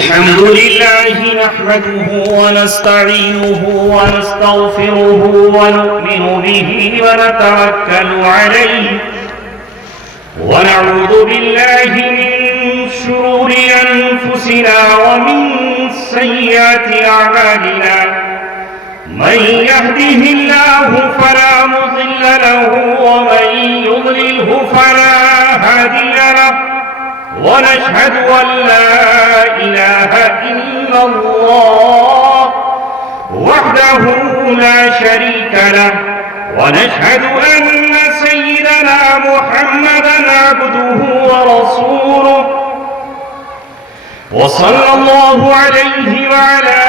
الحمد لله نحمده ونستعينه ونستغفره ونؤمن به ونتوكل عليه ونعوذ بالله من شرور أنفسنا ومن سيئات أعمالنا من يهده الله فلا مضل له ومن يضلله فلا هادي له ونشهد أن لا إله إلا الله وحده لا شريك له ونشهد أن سيدنا محمدا عبده ورسوله وصلى الله عليه وعلى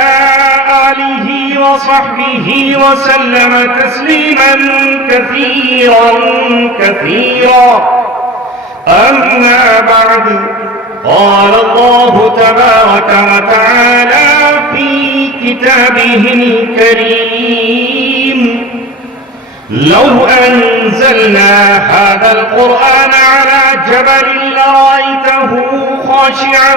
آله وصحبه وسلم تسليما كثيرا كثيرا. أما بعد قال الله تبارك وتعالى في كتابه الكريم لو أنزلنا هذا القرآن على جبل لرأيته خاشعا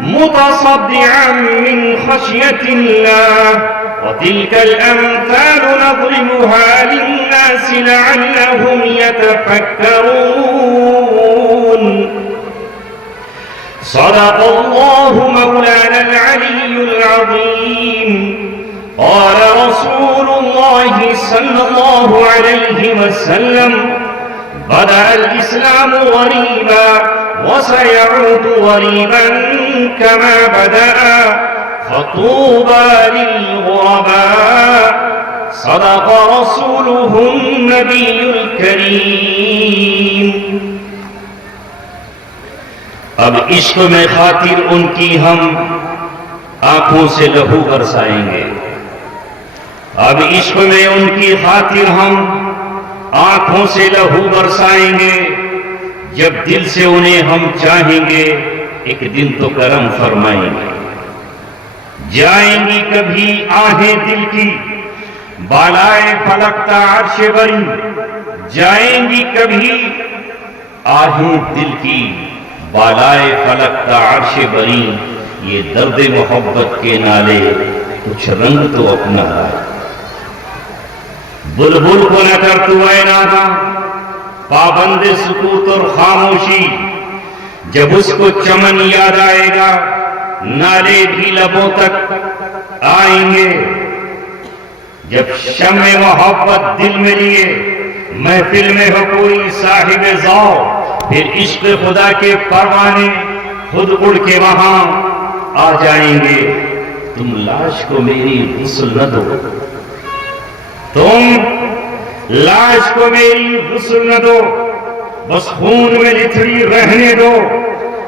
متصدعا من خشية الله وتلك الأمثال نضربها للناس لعلهم يتفكرون. صدق الله مولانا العلي العظيم. قال رسول الله صلى الله عليه وسلم بدأ الإسلام غريبا وسيعود غريبا كما بدأ فطوبى للغرباء. صدق رسوله النبي الكريم. اب عشق میں خاطر ان کی ہم آنکھوں سے لہو برسائیں گے. اب عشق میں ان کی خاطر ہم آنکھوں سے لہو برسائیں گے. جب دل سے انہیں ہم چاہیں گے ایک دن تو کرم فرمائیں گے. جائیں گی کبھی آہیں دل کی بالائے فلک تا عرش بری. جائیں گی کبھی آہیں دل کی بالائے فلک تا عرش بری. یہ درد محبت کے نالے کچھ رنگ تو اپنا ہے. بلبل کو نہ کر تو اے نادا پابند سکوت اور خاموشی. جب اس کو چمن یاد آئے گا نالے بھی لبوں تک آئیں گے. جب شمع محبت دل میں لیے محفل میں ہو کوئی صاحب ذوق پھر عشق خدا کے پروانے خود اڑ کے وہاں آ جائیں گے. تم لاش کو میری غسل نہ دو. تم لاش کو میری غسل نہ دو. بس خون میں لتھڑی رہنے دو.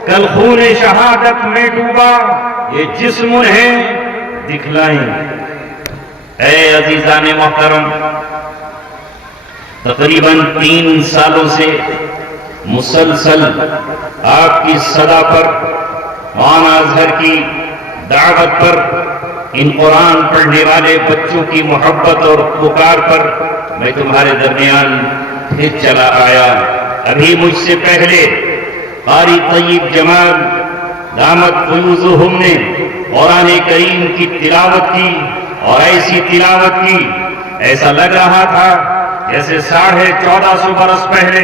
کل خون شہادت میں ڈوبا یہ جسم انہیں دکھلائیں. اے عزیزان محترم، تقریباً 3 سالوں سے مسلسل آپ کی صدا پر مولانا اظہر کی دعوت پر ان قرآن پڑھنے والے بچوں کی محبت اور پکار پر میں تمہارے درمیان پھر چلا آیا. ابھی مجھ سے پہلے قاری طیب جمال دامت فیوزہم نے قرآن کریم کی تلاوت کی اور ایسی تلاوت کی ایسا لگ رہا تھا جیسے 1450 برس پہلے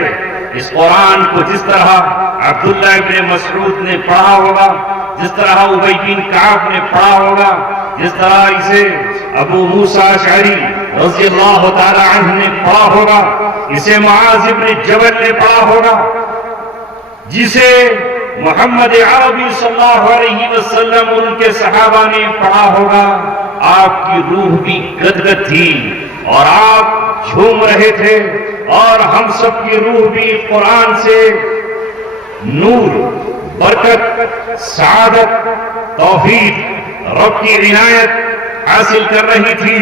اس قرآن کو جس طرح عبداللہ ابن مسعود نے پڑھا ہوگا، جس طرح ابی بن کعب نے پڑھا ہوگا، جس طرح اسے ابو موسیٰ اشعری رضی اللہ تعالی عنہ نے پڑھا ہوگا، اسے معاذ ابن جبل نے پڑھا ہوگا، جسے محمد عربی صلی اللہ علیہ وسلم ان کے صحابہ نے پڑھا ہوگا. آپ کی روح بھی گدگد تھی اور آپ جھوم رہے تھے اور ہم سب کی روح بھی قرآن سے نور، برکت، سعادت، توفیق، رب کی عنایت حاصل کر رہی تھی.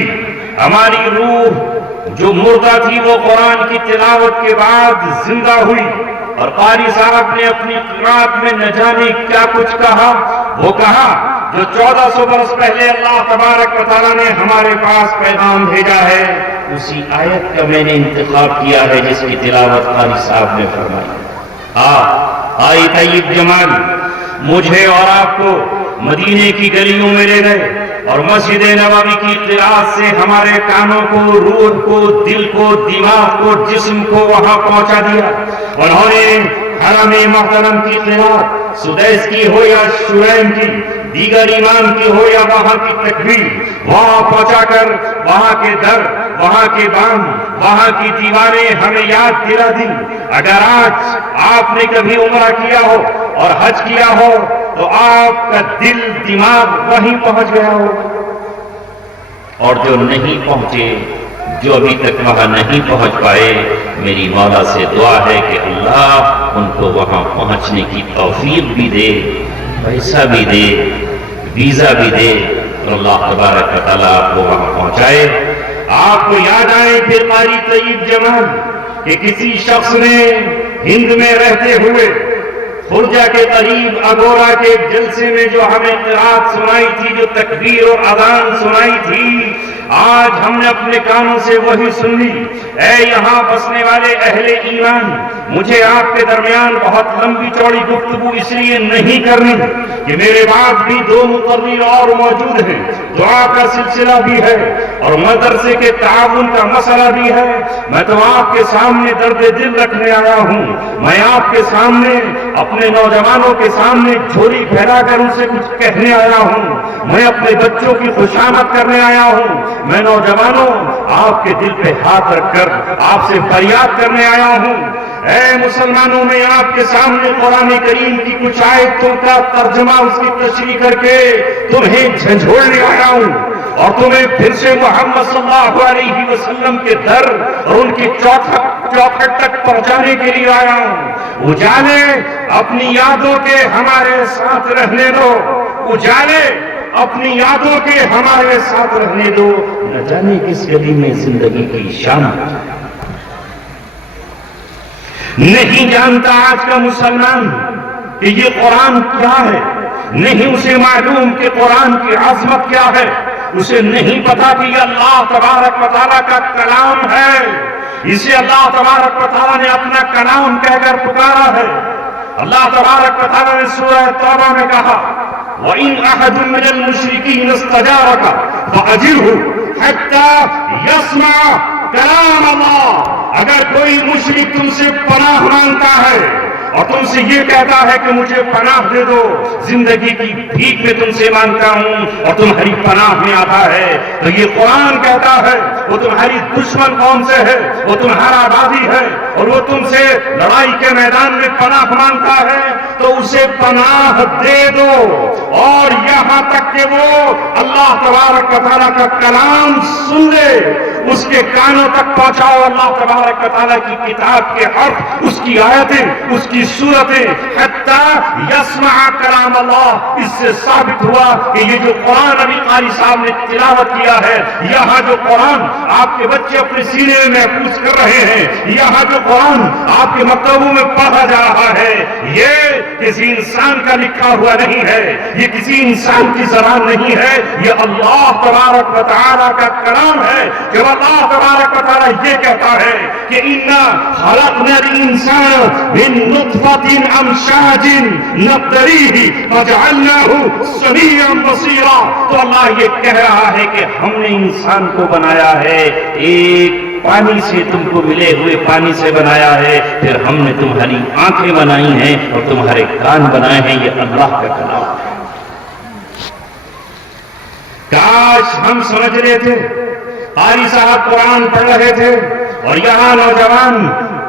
ہماری روح جو مردہ تھی وہ قرآن کی تلاوت کے بعد زندہ ہوئی اور قاری صاحب نے اپنی قرآت میں نہ جانے کیا کچھ کہا. وہ کہا جو 1400 برس پہلے اللہ تبارک و تعالیٰ نے ہمارے پاس پیغام بھیجا ہے اسی آیت کا میں نے انتخاب کیا ہے جس کی تلاوت قاری صاحب نے فرمائی. آئی طیب جمال مجھے اور آپ کو مدینے کی گلیوں میں لے گئے اور مسجد نبوی کی قرات سے ہمارے کانوں کو، روح کو، دل کو، دماغ کو، جسم کو وہاں پہنچا دیا. انہوں نے حرم محترم کی قرات سدیس کی ہو یا شریم کی، دیگر ایمان کی ہو یا وہاں کی تکبیر، وہاں پہنچا کر وہاں کے در، وہاں کے بام، وہاں کی دیواریں ہمیں یاد دلا دی. اگر آج آپ نے کبھی عمرہ کیا ہو اور حج کیا ہو تو آپ کا دل دماغ وہیں پہنچ گیا ہو. اور جو نہیں پہنچے، جو ابھی تک وہاں نہیں پہنچ پائے، میری مولا سے دعا ہے کہ اللہ ان کو وہاں پہنچنے کی توفیق بھی دے، پیسہ بھی دے، ویزا بھی دے، اور اللہ تبارک و تعالیٰ آپ کو وہاں پہنچائے. آپ کو یاد آئے پھر قاری طیب جمال کہ کسی شخص نے ہند میں رہتے ہوئے خرجہ کے قریب اگورا کے جلسے میں جو ہمیں قرات سنائی تھی، جو تکبیر اور اذان سنائی تھی، آج ہم نے اپنے کانوں سے وہی سن لی. اے یہاں بسنے والے اہل ایمان، مجھے آپ کے درمیان بہت لمبی چوڑی گفتگو اس لیے نہیں کرنی کہ میرے بعد بھی 2 مقرر اور موجود ہیں، دعا کا سلسلہ بھی ہے اور مدرسے کے تعاون کا مسئلہ بھی ہے. میں تو آپ کے سامنے درد دل رکھنے آیا ہوں. میں آپ کے سامنے، اپنے نوجوانوں کے سامنے جھولی پھیلا کر ان سے کچھ کہنے آیا ہوں. میں اپنے بچوں کی خوشامد کرنے آیا ہوں. میں نوجوانوں آپ کے دل پہ ہاتھ رکھ کر آپ سے فریاد کرنے آیا ہوں. اے مسلمانوں، میں آپ کے سامنے قرآن کریم کی کچھ آیتوں کا ترجمہ، اس کی تشریح کر کے تمہیں جھنجھوڑنے آیا ہوں اور تمہیں پھر سے محمد صلی اللہ علیہ وسلم کے در اور ان کی چوکھٹ تک پہنچانے کے لیے آیا ہوں. اجالے اپنی یادوں کے ہمارے ساتھ رہنے دو، اجالے اپنی یادوں کے ہمارے ساتھ رہنے دو. نہ جانے کس گلی میں زندگی کی شام نہیں جانتا آج کا مسلمان کہ یہ قرآن کیا ہے. نہیں اسے معلوم کہ قرآن کی عظمت کیا ہے. اسے نہیں پتا کہ یہ اللہ تبارک و تعالیٰ کا کلام ہے. اسے اللہ تبارک و تعالیٰ نے اپنا کلام کہہ کر پکارا ہے. اللہ تبارک و تعالیٰ نے سورہ توبہ میں کہا وَإِنْ أَحَدٌ مِّنَ الْمُشْرِكِينَ اسْتَجَارَكَ فَأَجِرْهُ حَتَّى يَسْمَعَ کلام اللہ. اگر کوئی مشرک تم سے پناہ مانگتا ہے اور تم سے یہ کہتا ہے کہ مجھے پناہ دے دو، زندگی کی بھیک میں تم سے مانگتا ہوں، اور تمہاری پناہ میں آتا ہے، تو یہ قرآن کہتا ہے وہ تمہاری دشمن قوم سے ہے، وہ تمہارا بازی ہے اور وہ تم سے لڑائی کے میدان میں پناہ مانگتا ہے، تو اسے پناہ دے دو. اور یہاں تک کہ وہ اللہ تبارک و تعالیٰ کا کلام سن لے، اس کے کانوں تک پہنچاؤ. اللہ تبارک و تعالیٰ کی کتاب کے حرف، اس کی آیتیں، اس کی سورتیں، حتیٰ یسمع کلام اللہ. اس سے ثابت ہوا کہ یہ جو قرآن ابھی قاری صاحب نے تلاوت کیا ہے، یہاں جو قرآن آپ کے بچے اپنے سینے میں محفوظ کر رہے ہیں، یہاں جو قرآن آپ کے مکتبوں میں پڑھا جا رہا ہے، یہ کسی انسان کا لکھا ہوا نہیں ہے، یہ کسی انسان کی زبان نہیں ہے، یہ اللہ تبارک و تعالیٰ کا کلام ہے. جب اللہ تبارک و تعالیٰ یہ کہتا ہے کہ اِنَّا خَلَقْنَا الْإِنسَانَ مِن نُطْفَةٍ أَمْشَاجٍ نَبْتَلِيهِ فَجَعَلْنَاهُ سَمِيعًا بَصِيرًا، تو اللہ یہ کہہ رہا ہے کہ ہم نے انسان کو بنایا ہے، ایک پانی سے، تم کو ملے ہوئے پانی سے بنایا ہے، پھر ہم نے تمہاری آنکھیں بنائی ہیں اور تمہارے کان بنائے ہیں. یہ اللہ کا کلام ہے. کاش ہم سمجھ رہے تھے. قاری صاحب قرآن پڑھ رہے تھے اور یہاں نوجوان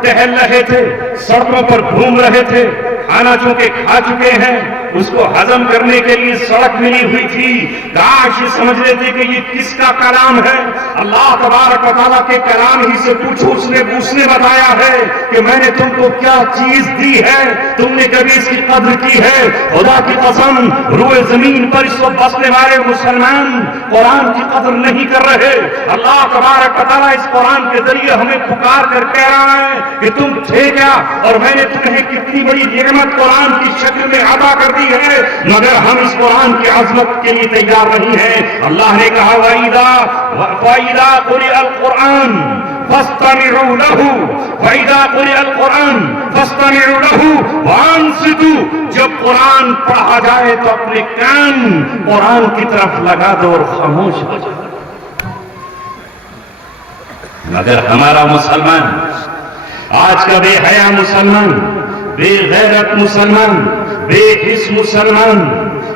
ٹہل رہے تھے، سڑکوں پر گھوم رہے تھے، کھانا چونکہ کھا چکے ہیں، اس کو ہضم کرنے کے لیے سڑک ملی ہوئی تھی. کاش یہ سمجھ رہے تھے کہ یہ کس کا کلام ہے. اللہ تبارک و تعالیٰ کے کلام ہی سے پوچھو. اس نے بتایا ہے کہ میں نے تم کو کیا چیز دی ہے، تم نے کبھی اس کی قدر کی ہے؟ خدا کی قسم، روئے زمین پر اس وقت بسنے والے مسلمان قرآن کی قدر نہیں کر رہے. اللہ تبارک و تعالیٰ اس قرآن کے ذریعے ہمیں پکار کر کہہ رہا ہے کہ تم تھے کیا اور میں نے تمہیں کتنی بڑی نعمت قرآن کی شکل میں عطا کر دی ہے، مگر ہم اس قرآن کی عظمت کے لیے تیار نہیں ہیں. اللہ نے کہا وَإِذَا قُرِئَ الْقُرْآنُ فاستمعوا له وإذا قرئ القرآن فاستمعوا له وانصتوا. جب قرآن پڑھا جائے تو اپنے کان قرآن کی طرف لگا دو اور خاموش ہو جاؤ. مگر ہمارا مسلمان آج کا بے حیا مسلمان، بے غیرت مسلمان، بے حس مسلمان،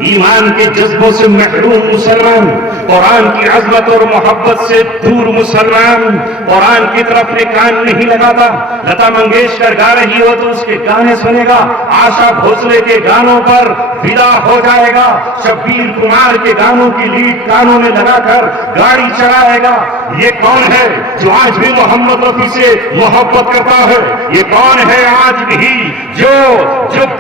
ایمان کے جذبوں سے محروم مسلمان، قرآن کی عظمت اور محبت سے دور مسلمان، قرآن کی طرف اپنے کان نہیں لگاتا. لتا منگیشکر گا رہی ہو تو اس کے گانے سنے گا، آشا بھوسلے کے گانوں پر فدا ہو جائے گا، شبیر کمار کے گانوں کی لیڈ کانوں میں لگا کر گاڑی چلائے گا. یہ کون ہے جو آج بھی محمد رفیع سے محبت کرتا ہے؟ یہ کون ہے آج بھی جو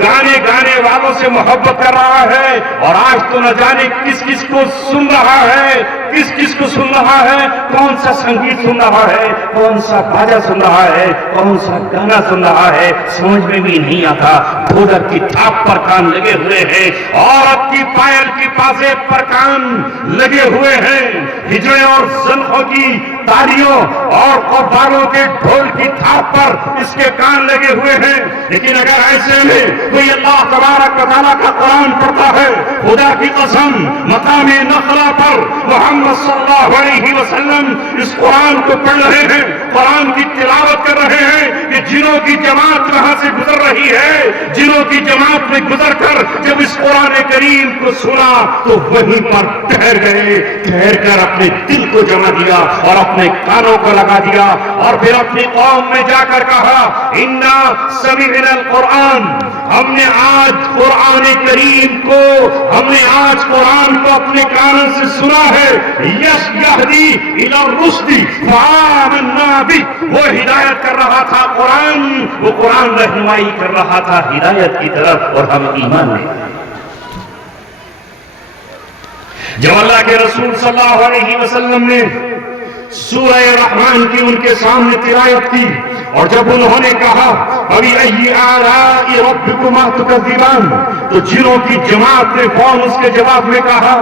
گانے والوں سے محبت کر رہا ہے؟ اور آج تو نہ جانے کس کس کو سن رہا ہے، کس کس کو سن رہا ہے، کون سا سنگیت سن رہا ہے، کون سا باجا سن رہا ہے، کون سا گانا سن رہا ہے، سمجھ میں بھی نہیں آتا. ڈھولک کی تھاپ پر کان لگے ہوئے ہیں، عورت کی پائل کی پاسے پر کان لگے ہوئے ہیں، ہجڑے اور زنخوں کی تالیوں اور قبالوں کے ڈھول کی تھاپ پر اس کے کان لگے ہوئے ہیں. لیکن اگر ایسے میں کوئی اللہ تبارک و تعالیٰ کا قرآن پڑھتا ہے، خدا کی قسم مقام نخلا پر محمد صلی اللہ علیہ وسلم اس قرآن کو پڑھ رہے ہیں، قرآن کی تلاوت کر رہے ہیں کہ جنوں کی جماعت وہاں سے گزر رہی ہے، جنوں کی جماعت میں گزر کر جب اس قرآن کریم کو سنا تو وہیں پر ٹھہر گئے، ٹھہر کر اپنے دل کو جما دیا اور اپنے کانوں کو لگا دیا اور پھر اپنی قوم میں جا کر کہا انا سمعنا القرآن. ہم نے آج قرآن کریم کو، ہم نے آج قرآن کو اپنے کانوں سے سنا ہے. یس یہدی الی الرشد فآمنا بہ. وہ ہدایت کر رہا تھا قرآن، وہ قرآن رہنمائی کر رہا تھا ہدایت کی طرف اور ہم ایمان لے. جب اللہ کے رسول صلی اللہ علیہ وسلم نے سورہ رحمان کی ان کے سامنے تلاوت کی اور جب انہوں نے کہا فَبِأَيِّ آلَاءِ رَبِّكُمَا تُكَذِّبَانِ، تو جنوں کی جماعت نے فوراً اس کے جواب میں کہا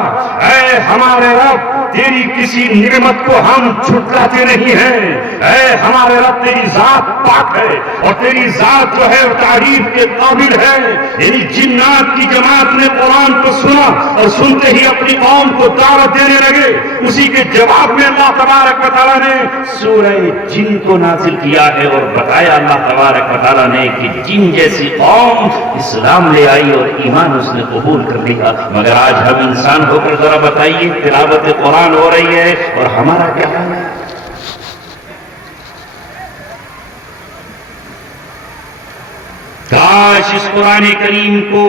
اے ہمارے رب، تیری کسی نعمت کو ہم چھٹلاتے نہیں ہیں. اے ہمارے رب، تیری ذات پاک ہے اور تیری ذات جو ہے تعریف کے قابل ہے. یعنی جنات کی جماعت نے قرآن کو سنا اور سنتے ہی اپنی قوم کو دعوت دینے لگے. اسی کے جواب میں اللہ تبارک و تعالیٰ نے سورہ جن کو نازل کیا ہے اور بتایا اللہ تبارک و تعالیٰ نے کہ جن جیسی قوم اسلام لے آئی اور ایمان اس نے قبول کر لیا. مگر آج ہم انسان ہو کر ذرا بتائیے، تلاوت قرآن ہو رہی ہے اور ہمارا کیا حال ہے؟ کاش اس قرآن کریم کو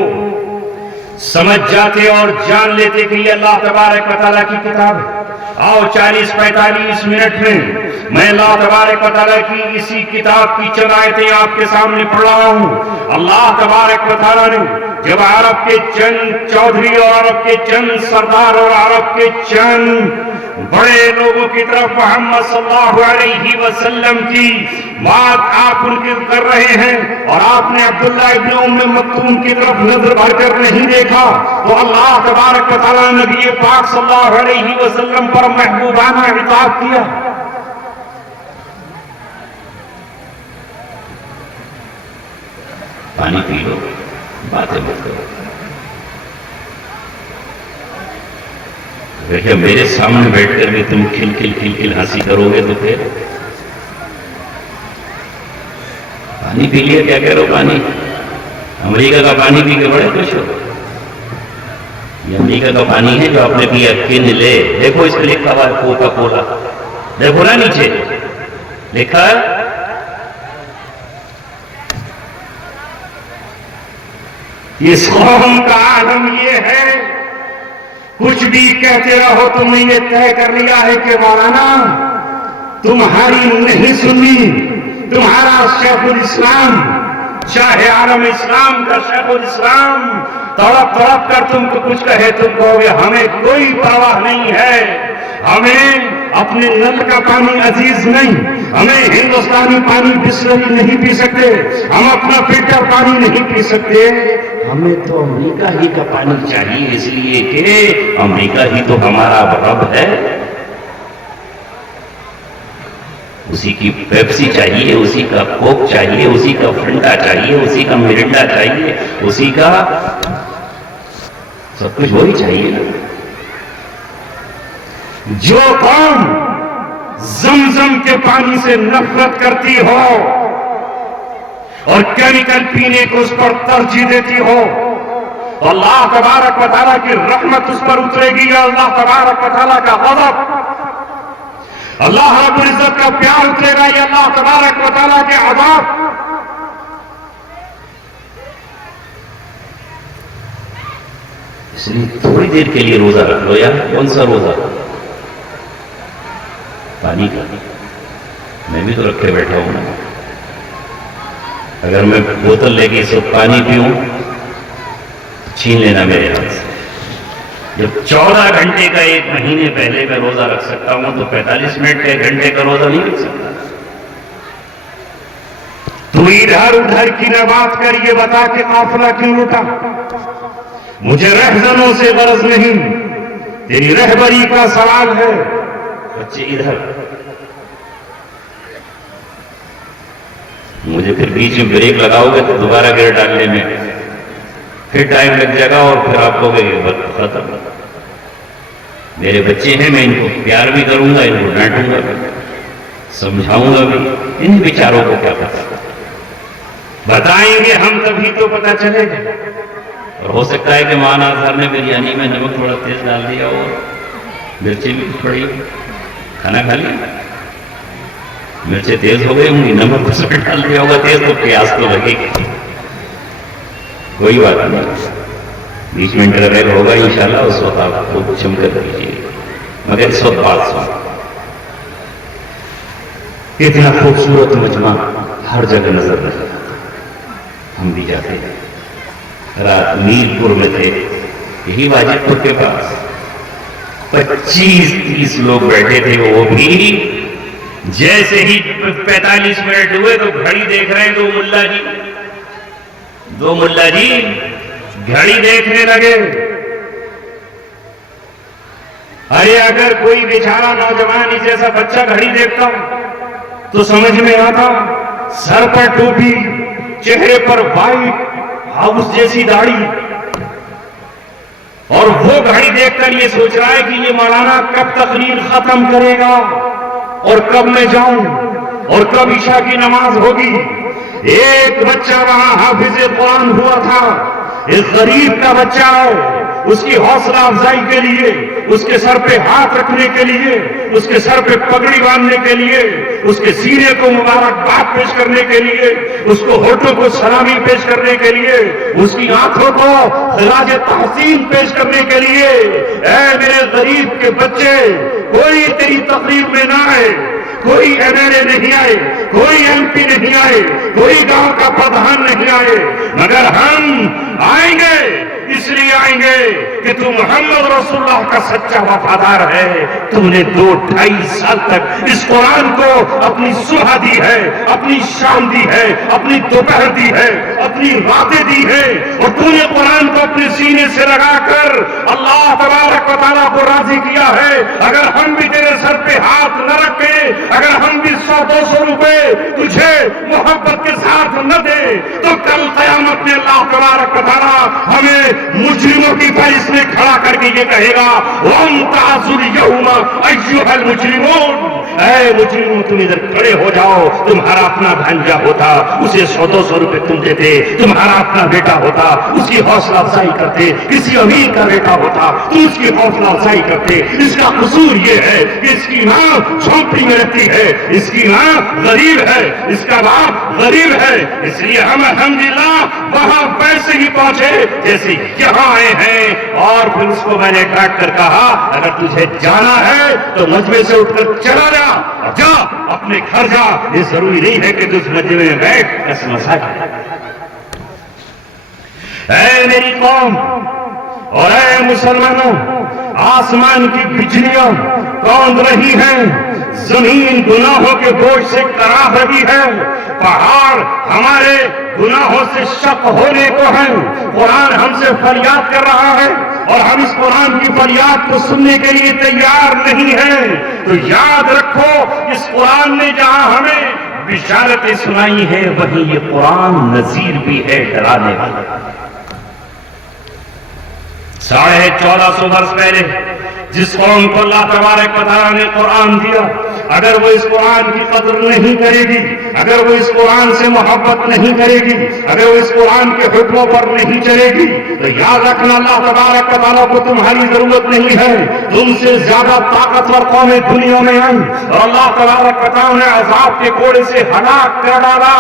سمجھ جاتے اور جان لیتے کہ یہ اللہ تبارک و تعالیٰ کی کتاب ہے. آؤ 40-45 منٹ میں اللہ تبارک و تعالیٰ کی اسی کتاب کی چند آیتیں آپ کے سامنے پڑھ رہا ہوں. اللہ تبارک و تعالیٰ نے جب عرب کے چند چودھری اور عرب کے چند سردار اور عرب کے چند بڑے لوگوں کی طرف محمد صلی اللہ علیہ وسلم کی بات آپ ان کے کر رہے ہیں اور آپ نے عبداللہ ابن ام مکتوم کی طرف نظر بھر کر نہیں دیکھا تو اللہ تبارک و تعالیٰ نے نبی پاک صلی اللہ علیہ وسلم پر محبوبانہ عتاب کیا. پانی پی لو، باتیں مت کرو. دیکھیں میرے سامنے بیٹھ کر بھی تم کھل کھل ہنسی کرو گے تو پھر پانی پی لیا. کیا کہہ رہو پانی؟ امریکہ کا پانی پی کے بڑے خوش ہو. یہ امریکہ کا پانی ہے جو آپ نے پیا کن لے. دیکھو اس پہ لکھا ہوا ہے کوکا کولا، دیکھو نا نیچے لکھا ہے. اس قوم کا عالم یہ ہے کچھ بھی کہتے رہو تم نے یہ طے کر لیا ہے کہ مولانا تمہاری نہیں سنی. تمہارا شیخ الاسلام، شاہ عالم اسلام کا شیخ الاسلام تڑپ تڑپ کر تم کو کچھ کہے تم کہو گے ہمیں کوئی پرواہ نہیں ہے. ہمیں اپنے نل کا پانی عزیز نہیں، ہمیں ہندوستانی پانی بسلری نہیں پی سکتے، ہم اپنا فلٹر پانی نہیں پی سکتے. ہمیں تو امریکہ ہی کا پانی چاہیے اس لیے کہ امریکہ ہی تو ہمارا رب ہے. اسی کی پیپسی چاہیے، اسی کا کوک چاہیے، اسی کا فنٹا چاہیے، اسی کا مرنڈا چاہیے، اسی کا سب کچھ وہی چاہیے نا۔ جو قوم زمزم کے پانی سے نفرت کرتی ہو اور کیمیکل پینے کو اس پر ترجیح دیتی ہو تو اللہ تبارک و تعالیٰ کی رحمت اس پر اترے گی یا اللہ تبارک و تعالیٰ کا غضب، اللہ رب العزت کا پیار اترے گا یا اللہ تبارک و تعالیٰ کے عذاب۔ اس لیے تھوڑی دیر کے لیے روزہ رکھ لو یار۔ کون سا روزہ؟ پانی کا۔ میں بھی تو رکھے بیٹھا ہوں نا۔ اگر میں بوتل لے کے اس وقت پانی پیوں چھین لینا میرے ہاتھ سے۔ جب 14 گھنٹے کا ایک مہینے پہلے میں روزہ رکھ سکتا ہوں تو 45 منٹ کا ایک گھنٹے کا روزہ نہیں رکھ سکتا۔ تو ادھر ادھر کی نہ بات کر، یہ بتا کہ قافلہ کیوں لوٹا؟ مجھے رہزنوں سے غرض نہیں، تیری رہبری کا سوال ہے۔ بچے ادھر، مجھے پھر بیچ میں بریک لگاؤ گے تو دوبارہ گیئر ڈالنے میں پھر ٹائم لگ جائے گا اور پھر آپ کو وقت ختم۔ میرے بچے ہیں، میں ان کو پیار بھی کروں گا، ان کو ڈانٹوں گا بھی، سمجھاؤں گا بھی۔ ان بیچاروں کو کیا پتا؟ بتائیں گے ہم تبھی تو پتا چلے گا۔ اور ہو سکتا ہے کہ مولانا اظہر نے بریانی میں نمک تھوڑا تیز ڈال دیا اور مرچیں بھی پڑی، کھانا کھا لیا، مرچیں تیز ہو گئی ہوں گی، نمک اس میں ڈال دیا ہوگا تیز تو پیاس تو لگے گی۔ کوئی بات نہیں، 20 منٹ اگر ہوگا انشاءاللہ اس وقت آپ کو چم کر دیجیے۔ مگر اس وقت بات سن، اتنا خوبصورت مجمع ہر جگہ نظر نہیں آتا۔ ہم بھی جاتے ہیں، رات میر پور میں تھے، یہی واجد پور کے پاس 25-30 لوگ بیٹھے تھے، وہ بھی جیسے ہی 45 منٹ ہوئے تو گھڑی دیکھ رہے ہیں، دو ملا جی گھڑی دیکھنے لگے۔ ارے اگر کوئی بیچارہ نوجوان اس جیسا بچہ گھڑی دیکھتا تو سمجھ میں آتا، سر پر ٹوپی، چہرے پر وائٹ ہاؤس جیسی داڑھی، اور وہ گھڑی دیکھ کر یہ سوچ رہا ہے کہ یہ مولانا کب تقریر ختم کرے گا اور کب میں جاؤں اور کب عشاء کی نماز ہوگی۔ ایک بچہ وہاں حافظ قرآن ہوا تھا، ایک غریب کا بچہ ہے، اس کی حوصلہ افزائی کے لیے، اس کے سر پہ ہاتھ رکھنے کے لیے، اس کے سر پہ پگڑی باندھنے کے لیے، اس کے سینے کو مبارکباد پیش کرنے کے لیے، اس کو ہونٹوں کو سلامی پیش کرنے کے لیے، اس کی آنکھوں کو خراج تحسین پیش کرنے کے لیے، اے میرے غریب کے بچے، کوئی تیری تقریب میں نہ آئے، کوئی ایم ایل اے نہیں آئے، کوئی ایم پی نہیں آئے، کوئی گاؤں کا پردھان نہیں آئے، مگر ہم آئیں گے، اس لیے آئیں گے کہ تو محمد رسول اللہ کا سچا وفادار ہے۔ تم نے 2-2.5 سال تک اس قرآن کو اپنی صبح دی ہے، اپنی شام دی ہے، اپنی دوپہر دی ہے، اپنی راتیں دی ہے، اور تو نے قرآن کو اپنے سینے سے لگا کر اللہ تبارک و تعالیٰ کو راضی کیا ہے۔ اگر ہم بھی تیرے سر پہ ہاتھ نہ رکھے، اگر ہم بھی 100-200 روپے تجھے محبت کے ساتھ نہ دے تو کل قیامت میں اللہ تبارک و تعالیٰ ہمیں مجرموں کی فہرست میں کھڑا کر کے یہ کہے گا وَامْتَازُوا الْيَوْمَ أَيُّهَا الْمُجْرِمُونَ، اے مجرموں تم ادھر کھڑے ہو جاؤ۔ تمہارا اپنا بھانجا ہوتا، اسے 100-200 روپے تم دیتے، تمہارا اپنا بیٹا ہوتا، اس کی حوصلہ افزائی کرتے، کسی امیر کا بیٹا ہوتا تو اس کی حوصلہ افزائی کرتے۔ اس کا قصور یہ ہے کہ اس کی ماں جھونپڑی میں رہتی ہے، اس کی ماں غریب ہے، اس کا باپ غریب ہے، اس لیے ہم الحمدللہ وہاں ویسے ہی پہنچے جیسے یہاں آئے ہیں۔ اور پھر اس کو میں نے ڈانٹ کر کہا اگر تجھے جانا ہے تو مجمع سے اٹھ کر چلا جا، اور جا اپنے گھر جا، یہ ضروری نہیں ہے کہ تجھ مجمع میں بیٹھ اس مساجد۔ اے میری قوم اور اے مسلمانوں، آسمان کی بجلیاں کون رہی ہیں، زمین گناہوں کے بوجھ سے کراہ رہی ہے، پہاڑ ہمارے گناہوں سے شک ہونے کو ہیں۔ قرآن ہم سے فریاد کر رہا ہے اور ہم اس قرآن کی فریاد کو سننے کے لیے تیار نہیں ہیں۔ تو یاد رکھو، اس قرآن نے جہاں ہمیں بشارتیں سنائی ہیں، وہیں یہ قرآن نذیر بھی ہے، ڈرانے والا۔ 1450 برس پہلے جس قوم کو اللہ تبارک و تعالیٰ نے قرآن دیا، اگر وہ اس قرآن کی قدر نہیں کرے گی، اگر وہ اس قرآن سے محبت نہیں کرے گی، اگر وہ اس قرآن کے حکموں پر نہیں چلے گی، تو یاد رکھنا اللہ تبارک و تعالیٰ کو تمہاری ضرورت نہیں ہے۔ تم سے زیادہ طاقتور قومیں دنیا میں آئیں اور اللہ تبارک و تعالیٰ نے عذاب کے گھوڑے سے ہلاک کر ڈالا۔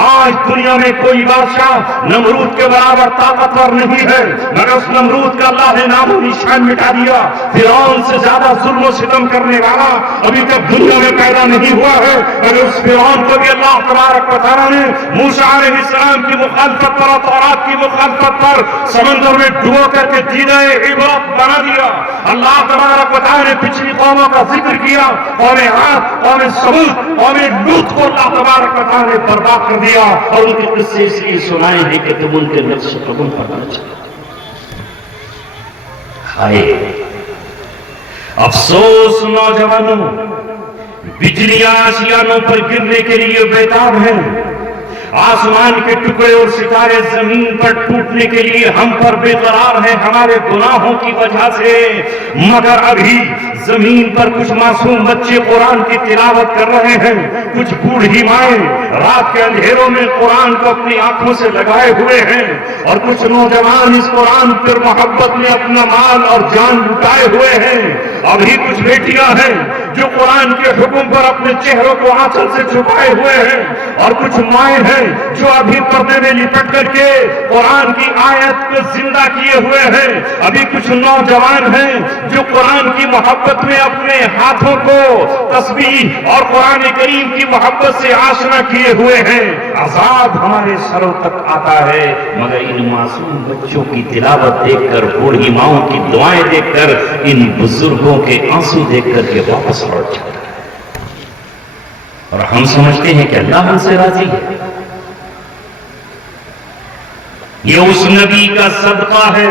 آج دنیا میں کوئی بادشاہ نمرود کے برابر طاقتور نہیں ہے، مگر اس نمرود کا اللہ نے نام و نشان مٹا دیا۔ فرعون سے زیادہ ظلم و ستم کرنے والا ابھی تک دنیا میں پیدا نہیں ہوا ہے، مگر اس فرعون کو بھی اللہ تبارک و تعالیٰ نے موسیٰ علیہ السلام کی مخالفت پر اور تورات کی مخالفت پر سمندر میں ڈبو کر کے دیدہ عبرت بنا دیا۔ اللہ تبارک و تعالیٰ نے پچھلی قوموں کا ذکر کیا، قوم عاد، قوم سمود، قوم لوط کو اللہ تبارک و تعالیٰ نے برباد کر دیا، اور ان کے قصے اس لیے سنائے ہیں کہ تم ان کے نقش قدم پر نہ چلو۔ ہائے افسوس نوجوانوں، بجلیاں آسمانوں پر گرنے کے لیے بیتاب ہیں، آسمان کے ٹکڑے اور ستارے زمین پر ٹوٹنے کے لیے ہم پر بے قرار ہیں ہمارے گناہوں کی وجہ سے، مگر ابھی زمین پر کچھ معصوم بچے قرآن کی تلاوت کر رہے ہیں، کچھ بوڑھی مائیں رات کے اندھیروں میں قرآن کو اپنی آنکھوں سے لگائے ہوئے ہیں، اور کچھ نوجوان اس قرآن پر محبت میں اپنا مال اور جان لٹائے ہوئے ہیں۔ ابھی کچھ بیٹیاں ہیں جو قرآن کے حکم پر اپنے چہروں کو آنچل سے چھپائے ہوئے ہیں، اور کچھ مائیں ہیں جو ابھی پردے میں لپٹ کر کے قرآن کی آیت کو زندہ کیے ہوئے ہیں۔ ابھی کچھ نوجوان ہیں جو قرآن کی محبت میں اپنے ہاتھوں کو تسبیح اور قرآن کریم کی محبت سے آشنا کیے ہوئے ہیں۔ عذاب ہمارے سروں تک آتا ہے، مگر ان معصوم بچوں کی تلاوت دیکھ کر، بوڑھی ماؤں کی دعائیں دیکھ کر، ان بزرگوں کے آنسو دیکھ کر کے واپس لوٹ جاتا ہے، اور ہم سمجھتے ہیں کہ اللہ ہم سے راضی ہے۔ یہ اس نبی کا صدقہ ہے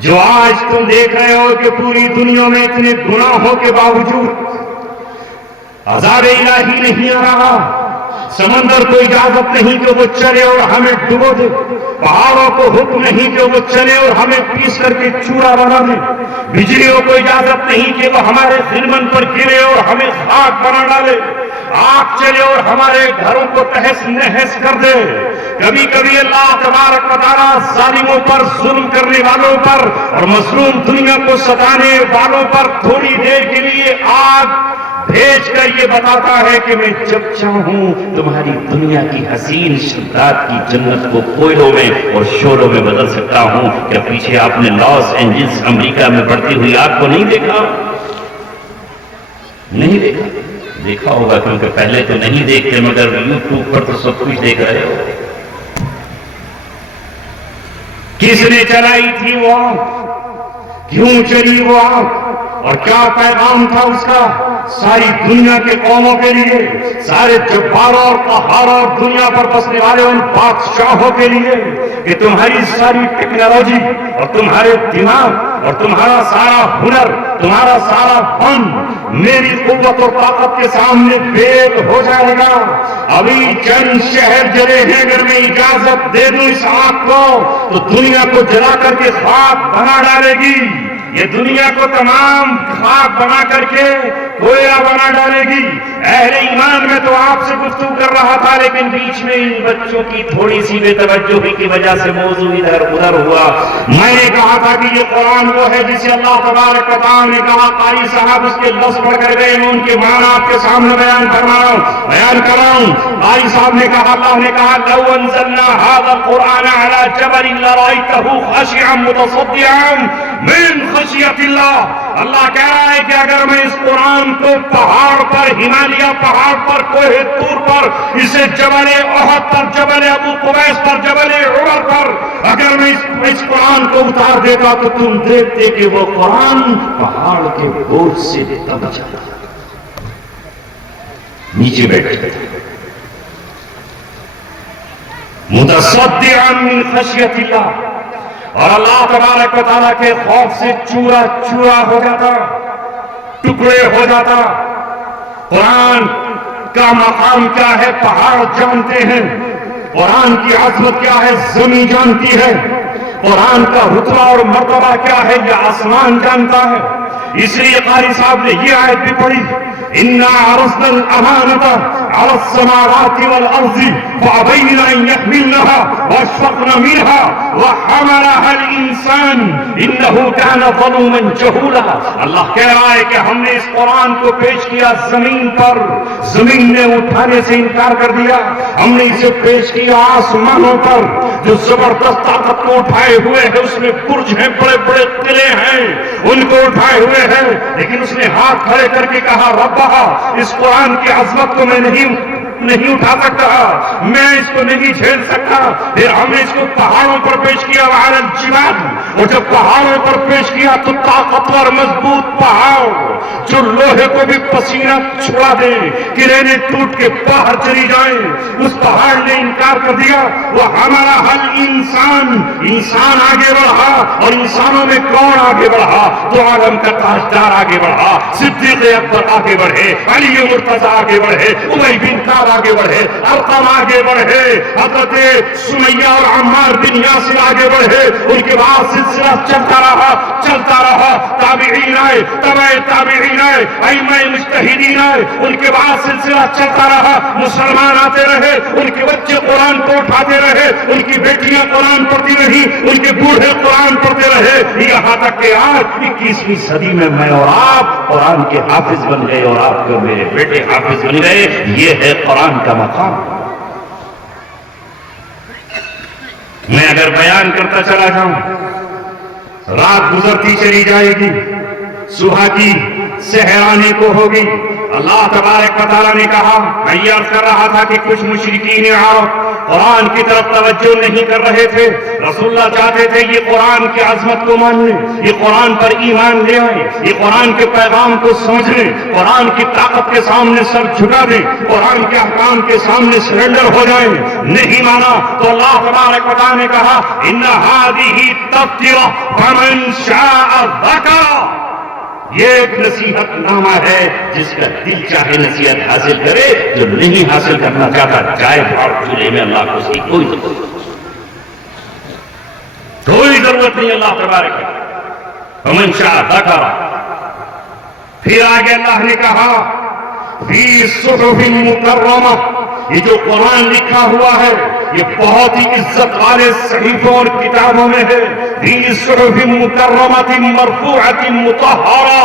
جو آج تم دیکھ رہے ہو کہ پوری دنیا میں اتنے گناہوں کے باوجود عذاب الہی نہیں آ رہا۔ سمندر کو اجازت نہیں کہ وہ چلے اور ہمیں ڈبو دے، پہاڑوں کو حکم نہیں کہ وہ چلے اور ہمیں پیس کر کے چورا بنا دے، بجلیوں کو اجازت نہیں کہ وہ ہمارے خرمن پر گرے اور ہمیں خاک بنا ڈالے، آگ چلے اور ہمارے گھروں کو تہس نہس کر دے۔ کبھی کبھی اللہ تبارک و تعالیٰ ظالموں پر، ظلم کرنے والوں پر اور مظلوم دنیا کو ستانے والوں پر تھوڑی دیر کے لیے آگ بھیج کر یہ بتاتا ہے کہ میں جب چاہوں تمہاری دنیا کی حسین شدات کی جنت کو کوئلوں میں اور شولوں میں بدل سکتا ہوں۔ کیا پیچھے آپ نے لاس اینجلس امریکہ میں بڑھتی ہوئی آگ کو نہیں دیکھا؟ نہیں دیکھا؟ دیکھا ہوگا، کیونکہ پہلے تو نہیں دیکھتے، مگر یوٹیوب پر تو سب کچھ دیکھ رہے ہو۔ کس نے چلائی تھی وہ آگ؟ کیوں چلی وہ آگ؟ اور کیا پیغام تھا اس کا؟ ساری دنیا کے قوموں کے لیے، سارے جباروں اور قہاروں اور دنیا پر بسنے والے ان بادشاہوں کے لیے کہ تمہاری ساری ٹیکنالوجی اور تمہارے دماغ اور تمہارا سارا ہنر، تمہارا سارا فن میری قوت اور طاقت کے سامنے فیل ہو جائے گا۔ ابھی چند شہر جلے ہیں، اگر میں اجازت دے دوں اس آگ کو تو دنیا کو جلا کر کے خاک بنا ڈالے گی۔ یہ دنیا کو تمام خاک بنا کر کے کوئلہ بنا ڈالے گی۔ اہل ایمان میں تو آپ سے گفتگو کر رہا تھا، لیکن بیچ میں ان بچوں کی تھوڑی سی بے توجہی کی وجہ سے موضوع ادھر ادھر ہوا۔ میں نے کہا تھا کہ یہ قرآن وہ ہے جسے اللہ تبارک و تعالیٰ نے کہا، قاری صاحب اس کے لفظ پڑھ کر گئے، میں ان کے معنی آپ کے سامنے بیان کر رہا ہوں۔ قاری صاحب نے کہا، اللہ نے کہا لو انزلنا هذا القرآن على جبل لرأيته خاشعا متصدعا من خشیت اللہ۔ اللہ کہہ رہا ہے کہ اگر میں اس قرآن کو پہاڑ پر، ہمالیہ پہاڑ پر، کوہ طور پر، اسے جبل احد پر، جبل ابو قبیس پر، جبل عمر پر اگر میں اس قرآن کو اتار دیتا تو تم دیکھتے کہ وہ قرآن پہاڑ کے بوجھ سے دب جاتا، نیچے بیٹھ جاتا۔ متصدعا من خشیت اللہ، اور اللہ تبارک و تعالیٰ کے خوف سے چورا چورا ہو جاتا، ٹکڑے ہو جاتا۔ قرآن کا مقام کیا ہے پہاڑ جانتے ہیں، قرآن کی عظمت کیا ہے زمین جانتی ہے، قرآن کا رتبہ اور مرتبہ کیا ہے یہ آسمان جانتا ہے۔ اس لیے قاری صاحب نے یہ آیت بھی پڑھی، اِنَّا عَرَضْنَا الْأَمَانَةَ عَلَى السَّمَاوَاتِ وَالْأَرْضِ فَأَبَيْنَ أَن يَحْمِلْنَهَا وَأَشْفَقْنَ مِنْهَا وَحَمَلَهَا الْإِنسَانُ إِنَّهُ كَانَ ظَلُومًا جَهُولًا۔ اللہ کہہ رہا ہے کہ ہم نے اس قرآن کو پیش کیا زمین پر، زمین نے اٹھانے سے انکار کر دیا۔ ہم نے اسے پیش کیا آسمانوں پر جو زبردست طاقت کو اٹھائے ہوئے ہیں، اس میں برج ہیں، بڑے بڑے قلعے ہیں، ان کو اٹھائے ہوئے ہیں، لیکن اس نے ہاتھ کھڑے کر کے کہا ربا اس قرآن کی عظمت کو میں نہیں اٹھا سکتا، میں اس کو نہیں جھیل سکتا۔ پھر ہم نے اس کو پہاڑوں پر پیش کیا وعلی الجبال، اور جب پہاڑوں پر پیش کیا تو طاقتور مضبوط پہاڑ جو لوہے کو بھی پسینہ چھڑا دے، کرینیں ٹوٹ کے باہر چلی جائیں، اس پہاڑ نے انکار کر دیا۔ وہ ہمارا حل انسان آگے بڑھا، اور انسانوں میں کون آگے بڑھا؟ تو عالم کا تاجدار آگے بڑھا، صدیق اکبر آگے بڑھے، علی مرتضیٰ آگے بڑھے، ابی بن کعب آگے بڑھے، ارقم آگے بڑھے، حضرت سمیہ اور عمار بن یاسر آگے بڑھے، ان کے بعد سلسلہ چلتا رہا، تابعین آئے، تبع تابعین آئے، ائمہ مجتہدین آئے، ان کے بعد سلسلہ چلتا رہا، مسلمان آتے رہے، ان کے بچے قرآن کو اٹھاتے رہے، ان کی بیٹیاں قرآن پڑھتی رہی، ان کے بوڑھے قرآن پڑھتے رہے، یہاں تک کہ آج 21ویں صدی میں میں اور آپ قرآن کے حافظ بن گئے، اور آپ کو میرے بیٹے حافظ بن گئے۔ یہ ہے قرآن کا مقام۔ میں اگر بیان کرتا چلا جاؤں، رات گزرتی چلی جائے گی، صبح کی سحر آنے کو ہوگی۔ اللہ تبارک و تعالیٰ نے کہا، میں یہ عرض کر رہا تھا کہ کچھ مشرکین عرب قرآن کی طرف توجہ نہیں کر رہے تھے۔ رسول اللہ چاہتے تھے یہ قرآن کی عظمت کو مان لیں، یہ قرآن پر ایمان لے آئیں، یہ قرآن کے پیغام کو سمجھ لیں، قرآن کی طاقت کے سامنے سر جھکا دیں، قرآن کے احکام کے سامنے سرنڈر ہو جائیں۔ نہیں مانا تو اللہ تبارک و تعالیٰ نے کہا، ان هذه تذکرہ فمن شاء ذکر، یہ ایک نصیحت نامہ ہے، جس کا دل چاہے نصیحت حاصل کرے، جو نہیں حاصل کرنا چاہتا جائے بھاڑ چولہے میں، اللہ کو اس کی کوئی ضرورت نہیں۔ اللہ تبارک فمن شاء ذکر۔ پھر آگے اللہ نے کہا فی صحف مکرمہ، یہ جو قرآن لکھا ہوا ہے یہ بہت ہی عزت والے صحیفوں اور کتابوں میں ہے، فی صحف مکرمۃ مرفوعۃ مطہرہ،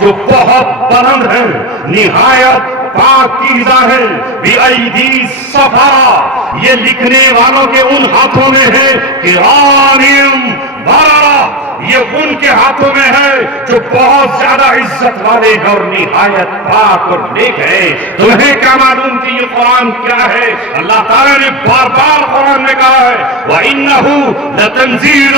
جو بہت بلند ہے، نہایت پاکیزہ ہے، بِأَيْدِي سَفَرَةٍ، یہ لکھنے والوں کے ان ہاتھوں میں ہے، کرام بررہ، یہ ان کے ہاتھوں میں ہے جو بہت زیادہ عزت والے ہیں اور نہایت پاک اور نیک ہے۔ تمہیں کیا معلوم کہ یہ قرآن کیا ہے؟ اللہ تعالیٰ نے بار بار قرآن میں کہا ہے وَإِنَّهُ لَتَنزِيلٌ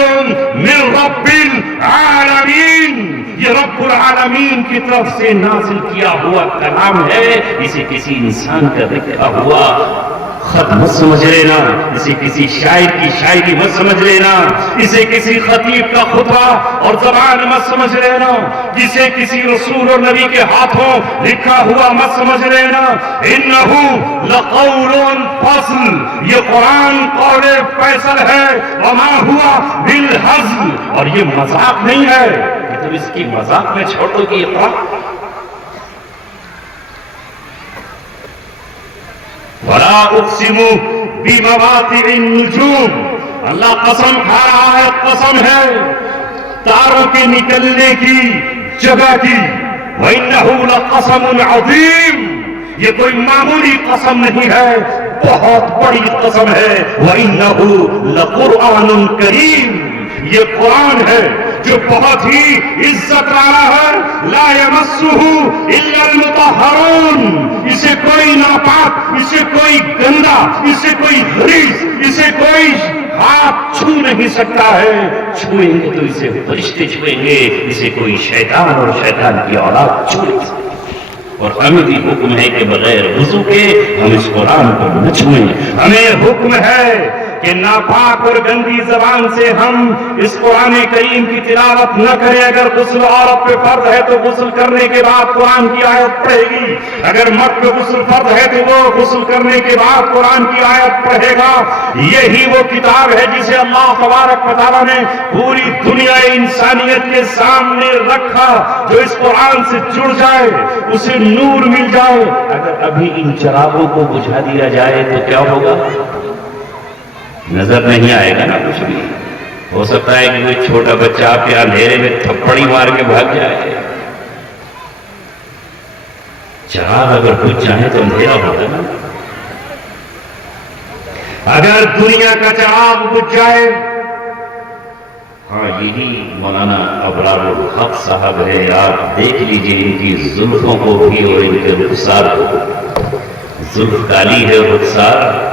مِّن رَبِّ الْعَالَمِينَ، یہ رب العالمین کی طرف سے نازل کیا ہوا کلام ہے، اسے کسی انسان کا لکھا ہوا خط مت سمجھ لینا، اسے کسی شاعر کی شاعری مت سمجھ لینا، اسے کسی خطیب کا خطبہ اور زبان مت سمجھ لینا، جسے کسی رسول اور نبی کے ہاتھوں لکھا ہوا مت سمجھ لینا۔ انہ لقول فصل، یہ قرآن قول فیصل ہے، وما ہوا بالہزل، اور یہ مذاق نہیں ہے کہ تم اس کی مذاق میں چھوڑو کہ یہ قرآن وَلَا أُقْسِمُ بِمَوَاقِعِ النُّجُومِ، اللہ قسم کھا رہا ہے، قسم ہے تاروں کے نکلنے کی جگہ کی۔ وَإِنَّهُ لَقَسَمٌ عَظِيمٌ، یہ کوئی معمولی قسم نہیں ہے، بہت بڑی قسم ہے۔ وَإِنَّهُ لَقُرْآنٌ كَرِيمٌ، یہ قرآن ہے جو بہت ہی عزت والا ہے، لا يمسه الا المطہرون، اسے کوئی ناپاک، اسے کوئی گندا، اسے کوئی غلیظ، اسے کوئی ہاتھ چھو نہیں سکتا ہے، چھوئیں گے تو اسے فرشتے چھوئیں گے، اسے کوئی شیطان اور شیطان کی اولاد چھو نہیں سکتی۔ اور ہمیں بھی حکم ہے کہ بغیر وضو کے ہم اس قرآن کو نہ چھوئیں. ہمیں حکم ہے کہ ناپاک اور گندی زبان سے ہم اس قرآن کریم کی تلاوت نہ کریں. اگر غسل عورت پہ فرض ہے تو غسل کرنے کے بعد قرآن کی آیت پڑھے گی. اگر مرد پہ غسل فرض ہے تو وہ غسل کرنے کے بعد قرآن کی آیت پڑھے گا. یہی وہ کتاب ہے جسے اللہ تبارک و تعالیٰ نے پوری دنیا انسانیت کے سامنے رکھا. جو اس قرآن سے جڑ جائے اسے نور مل جائے. اگر ابھی ان چراغوں کو بجھا دیا جائے تو کیا ہوگا؟ نظر نہیں آئے گا نا کچھ بھی. ہو سکتا ہے کہ کوئی چھوٹا بچہ آپ کے اندھیرے میں تھپڑی مار کے بھاگ جائے. چراغ اگر بجھ جائے تو اندھیرا ہوگا نا. اگر دنیا کا چراغ بجھ جائے. ہاں یہی مولانا ابرار الحق صاحب ہے. آپ دیکھ لیجئے ان کی زلفوں کو بھی اور ان کے رخسار کو. زلف کالی ہے اور رخسار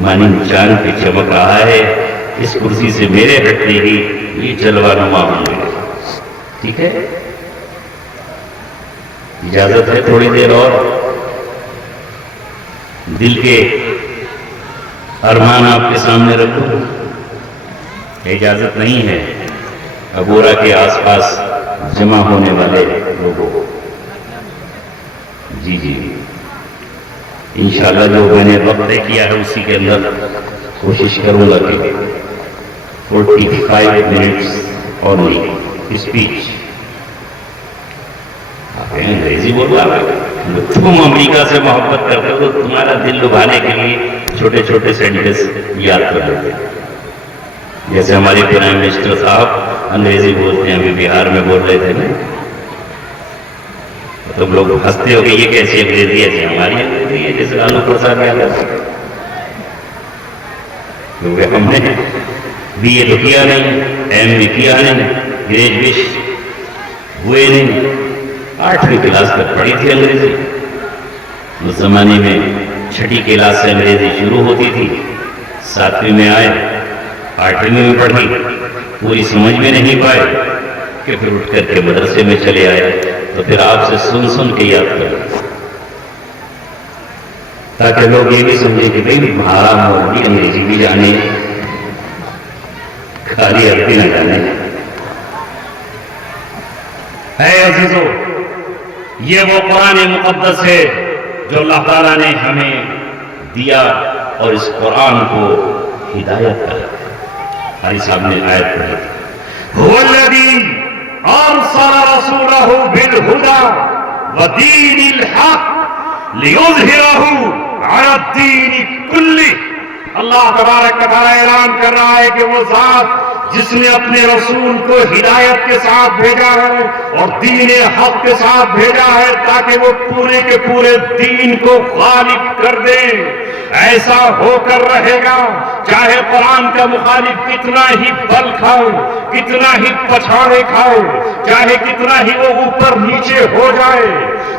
مانند چاند پہ چمک رہا ہے. اس کرسی سے میرے ہٹتے ہی یہ جلوہ نما ہوں گے. ٹھیک ہے، اجازت ہے تھوڑی دیر اور. دل کے ارمان آپ کے سامنے رکھوں. اجازت نہیں ہے عبورہ کے آس پاس جمع ہونے والے لوگوں. جی جی انشاءاللہ جو میں نے وقت طے کیا ہے اسی کے اندر کوشش کروں گا کہ 45 منٹس اونلی اسپیچ. آپ انگریزی بول رہا ہے. تم امریکہ سے محبت کرتے ہو تو تمہارا دل لبھانے کے لیے چھوٹے چھوٹے سینٹنس یاد کر لیتے ہیں. جیسے ہمارے پرائم منسٹر صاحب انگریزی بولتے ہیں، ابھی بہار میں بول رہے تھے نا. تم لوگ ہنستے ہو کہ یہ کیسی انگریزی ہے؟ ہماری انگریزی ہے جیسے لالو پرساد یادو. کیونکہ ہم نے بی اے تو کیا نہیں، ایم اے کیا نہیں، گریجویشن ہوئے نہیں. 8ویں کلاس تک پڑھی تھی انگریزی. اس زمانے میں 6ٹھی کلاس سے انگریزی شروع ہوتی تھی. 7ویں میں آئے، 8ویں میں پڑھی، پوری سمجھ میں نہیں پائے کہ پھر اٹھ کر کے مدرسے میں چلے آئے. تو پھر آپ سے سن سن کے یاد کریں تاکہ لوگ یہ بھی سمجھیں کہ بھئی بھارا مولوی انگریزی بھی جانے خالی عربی نہ جانے. اے عزیزو، یہ وہ قرآن مقدس ہے جو اللہ تعالیٰ نے ہمیں دیا اور اس قرآن کو ہدایت کر. ہماری صاحب نے آیت پڑھی. هو الذی ارسل رسولہ بالہدی ودین الحق لیظہرہ علی الدین کلہ. اللہ تبارک و تعالیٰ اعلان کر رہا ہے کہ وہ ذات جس نے اپنے رسول کو ہدایت کے ساتھ بھیجا ہے اور دین حق کے ساتھ بھیجا ہے تاکہ وہ پورے کے پورے دین کو غالب کر دے. ایسا ہو کر رہے گا چاہے قرآن کا مخالف کتنا ہی بل کھائے، کتنا ہی پچھاڑے کھائے، چاہے کتنا ہی وہ اوپر نیچے ہو جائے.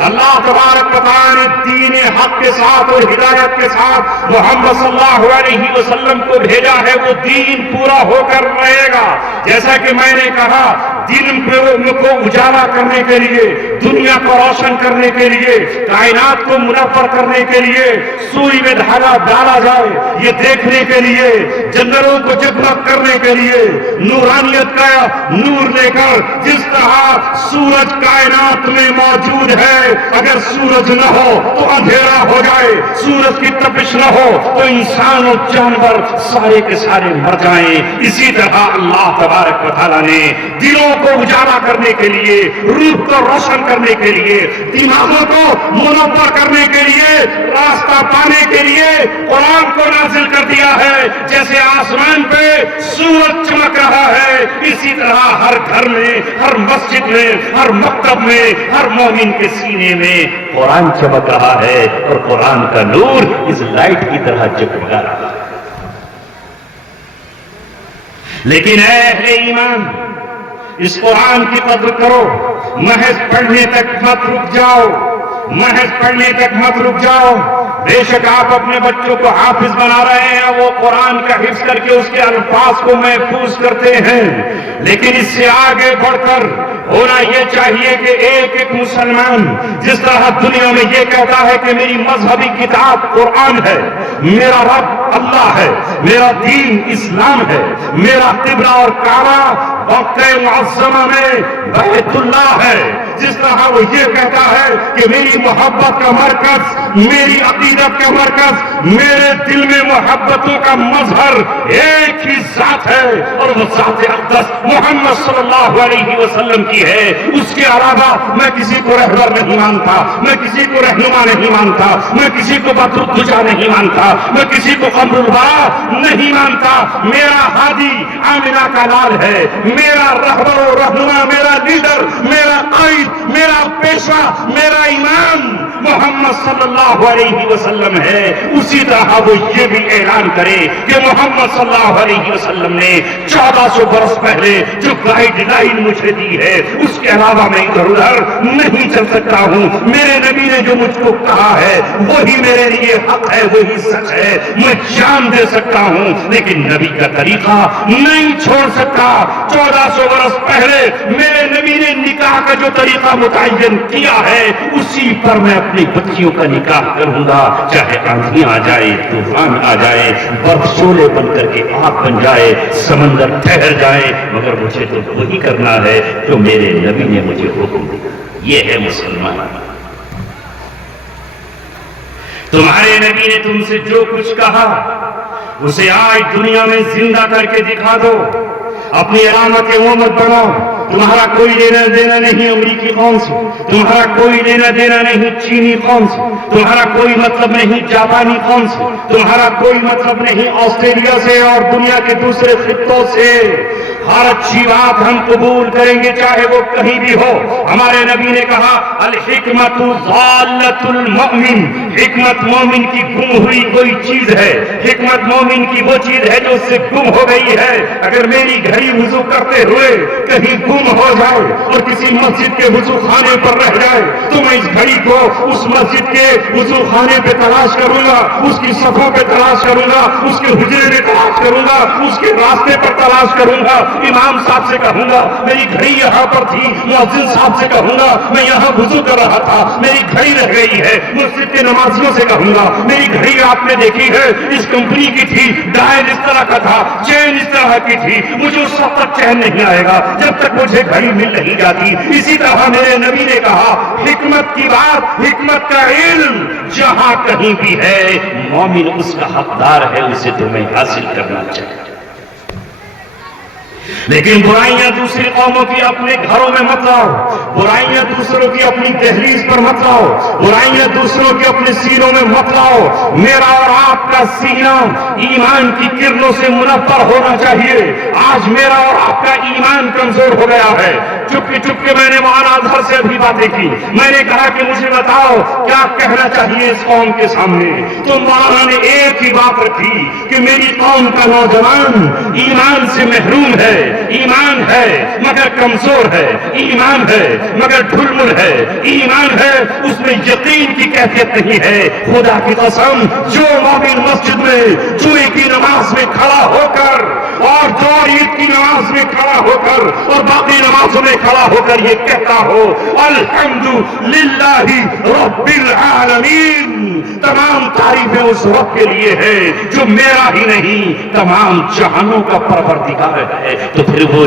اللہ تبارک و تعالیٰ نے دین حق کے ساتھ اور ہدایت کے ساتھ محمد صلی اللہ علیہ وسلم کو بھیجا ہے. وہ دین پورا ہو کر رہے گا. جیسا کہ میں نے کہا، دین کو اجالا کرنے کے لیے، دنیا کو روشن کرنے کے لیے، کائنات کو منور کرنے کے لیے سوئی میں دھاگا ڈالا جائے، یہ دیکھنے کے لیے، جنگلوں کو جگمگ کرنے کے لیے، نورانیت کا نور لے کر جس طرح سورج کائنات میں موجود ہے. اگر سورج نہ ہو تو اندھیرا ہو جائے، سورج کی تپش نہ ہو تو انسان اور جانور سارے کے سارے مر جائیں. اسی طرح اللہ تبارک و تعالیٰ نے دلوں کو اجالا کرنے کے لیے، روح کو روشن کرنے کے لیے، دماغوں کو منور کرنے کے لیے، راستہ پانے کے لیے قرآن کو نازل کر دیا ہے. جیسے آسمان پہ سورج چمک رہا ہے، اسی طرح ہر گھر میں، ہر مسجد میں، ہر مکتب میں، ہر مومن کے سینے میں قرآن چمک رہا ہے اور قرآن کا نور اس لائٹ کی طرح جگمگا رہا ہے. لیکن اے اہل ایمان، اس قرآن کی قدر کرو. محض پڑھنے تک مت رک جاؤ، محض پڑھنے تک مت رک جاؤ. بے شک آپ اپنے بچوں کو حافظ بنا رہے ہیں، وہ قرآن کا حفظ کر کے اس کے الفاظ کو محفوظ کرتے ہیں. لیکن اس سے آگے بڑھ کر ہونا یہ چاہیے کہ ایک ایک مسلمان جس طرح دنیا میں یہ کہتا ہے کہ میری مذہبی کتاب قرآن ہے، میرا رب اللہ ہے، میرا دین اسلام ہے، میرا قبلہ اور کعبہ مکہ معظمہ میں بیت اللہ ہے، جس طرح وہ یہ کہتا ہے کہ میری محبت کا مرکز، میری عقیدت کا مرکز، میرے دل میں محبتوں کا مظہر ایک ہی ذات ہے اور وہ ذات اقدس محمد صلی اللہ علیہ وسلم کی ہے، اس کے علاوہ میں کسی کو رہبر نہیں مانتا، میں کسی کو رہنما نہیں مانتا، میں کسی کو بدر الدجا نہیں مانتا، میں کسی کو قمر الورا نہیں مانتا، میرا ہادی آمنہ کا لال ہے، میرا رہبر و رہنما، میرا لیڈر، میرا قائد، میرا پیشوا، میرا امام محمد صلی اللہ علیہ وسلم ہے۔ اسی طرح وہ یہ بھی اعلان کرے کہ محمد صلی اللہ علیہ وسلم نے 1400 برس پہلے جو گائیڈ لائن مجھے دی ہے اس کے علاوہ میں ادھر ادھر نہیں چل سکتا ہوں، میرے نبی نے جو مجھ کو کہا ہے وہی میرے لیے حق ہے، وہی سچ ہے، میں جان دے سکتا ہوں لیکن نبی کا طریقہ نہیں چھوڑ سکتا۔ 1400 برس پہلے میرے نبی نے نکاح کا جو طریقہ متعین کیا ہے اسی پر میں اپنی بچیوں کا نکاح کروں گا، چاہے آندھی آ جائے، طوفان آ جائے، برف شعلے بن کر کے آگ بن جائے، سمندر ٹھہر جائے، مگر مجھے تو وہی کرنا ہے جو میرے نبی نے مجھے حکم دیا۔ یہ ہے مسلمان۔ تمہارے نبی نے تم سے جو کچھ کہا اسے آج دنیا میں زندہ کر کے دکھا دو، اپنی علامت امت بناؤ۔ تمہارا کوئی لینا دینا نہیں امریکی قوم سے، تمہارا کوئی لینا دینا نہیں چینی قوم سے، تمہارا کوئی مطلب نہیں جاپانی قوم سے، تمہارا کوئی مطلب نہیں آسٹریلیا سے اور دنیا کے دوسرے خطوں سے۔ ہر اچھی بات ہم قبول کریں گے چاہے وہ کہیں بھی ہو۔ ہمارے نبی نے کہا الحکمت ضالۃ المؤمن، حکمت مومن کی گم ہوئی کوئی چیز ہے، حکمت مومن کی وہ چیز ہے جو اس سے گم ہو گئی ہے۔ اگر میری گھڑی وضو کرتے ہوئے کہیں گم ہو جائے اور کسی مسجد کے وضو خانے پر رہ جائے تو میں اس گھڑی کو اس مسجد کے وضو خانے پہ تلاش کروں گا، اس کی صفوں پہ تلاش کروں گا، اس کے حجرے میں تلاش کروں گا، اس کے راستے پر تلاش کروں گا، امام صاحب سے کہوں گا میری گھڑی یہاں پر تھی، مؤذن صاحب سے کہوں گا میں یہاں وضو کر رہا تھا میری گھڑی رہ گئی ہے، مسجد کے نمازیوں سے کہوں گا میری گھڑی آپ نے دیکھی ہے اس کمپنی کی تھی، ڈائل اس طرح کا تھا، چین اس طرح کی تھی، مجھے اس وقت تک چین نہیں آئے گا جب تک مجھے گھڑی مل نہیں جاتی۔ اسی طرح میرے نبی نے کہا حکمت کی بات، حکمت کا علم جہاں کہیں بھی ہے مومن اس کا حقدار ہے، اسے تمہیں حاصل کرنا چاہیے۔ لیکن برائیاں دوسری قوموں کی اپنے گھروں میں مت لاؤ، برائیاں دوسروں کی اپنی دہلیز پر مت لاؤ، برائیاں دوسروں کی اپنے سینوں میں مت لاؤ۔ میرا اور آپ کا سینہ ایمان کی کرنوں سے منور ہونا چاہیے۔ آج میرا اور آپ کا ایمان کمزور ہو گیا ہے۔ چپ کے میں نے مولانا اظہر سے ابھی باتیں کی، میں نے کہا کہ مجھے بتاؤ کیا کہنا چاہیے اس قوم کے سامنے، تو مولانا نے ایک ہی بات رکھی کہ میری قوم کا نوجوان ایمان سے محروم ہے، ایمان ہے مگر کمزور ہے، ایمان ہے مگر ڈھلمل ہے، ایمان ہے اس میں یقین کی کیفیت نہیں ہے۔ خدا کی قسم جو مومن مسجد میں جمعے کی نماز میں کھڑا ہو کر اور جو عید کی نماز میں کھڑا ہو کر اور باقی نمازوں میں کھڑا ہو کر یہ کہتا ہو الحمدللہ رب العالمین، تمام تعریفیں اس رب کے لیے ہے جو میرا ہی نہیں تمام جہانوں کا پروردگار ہے، تو پھر وہ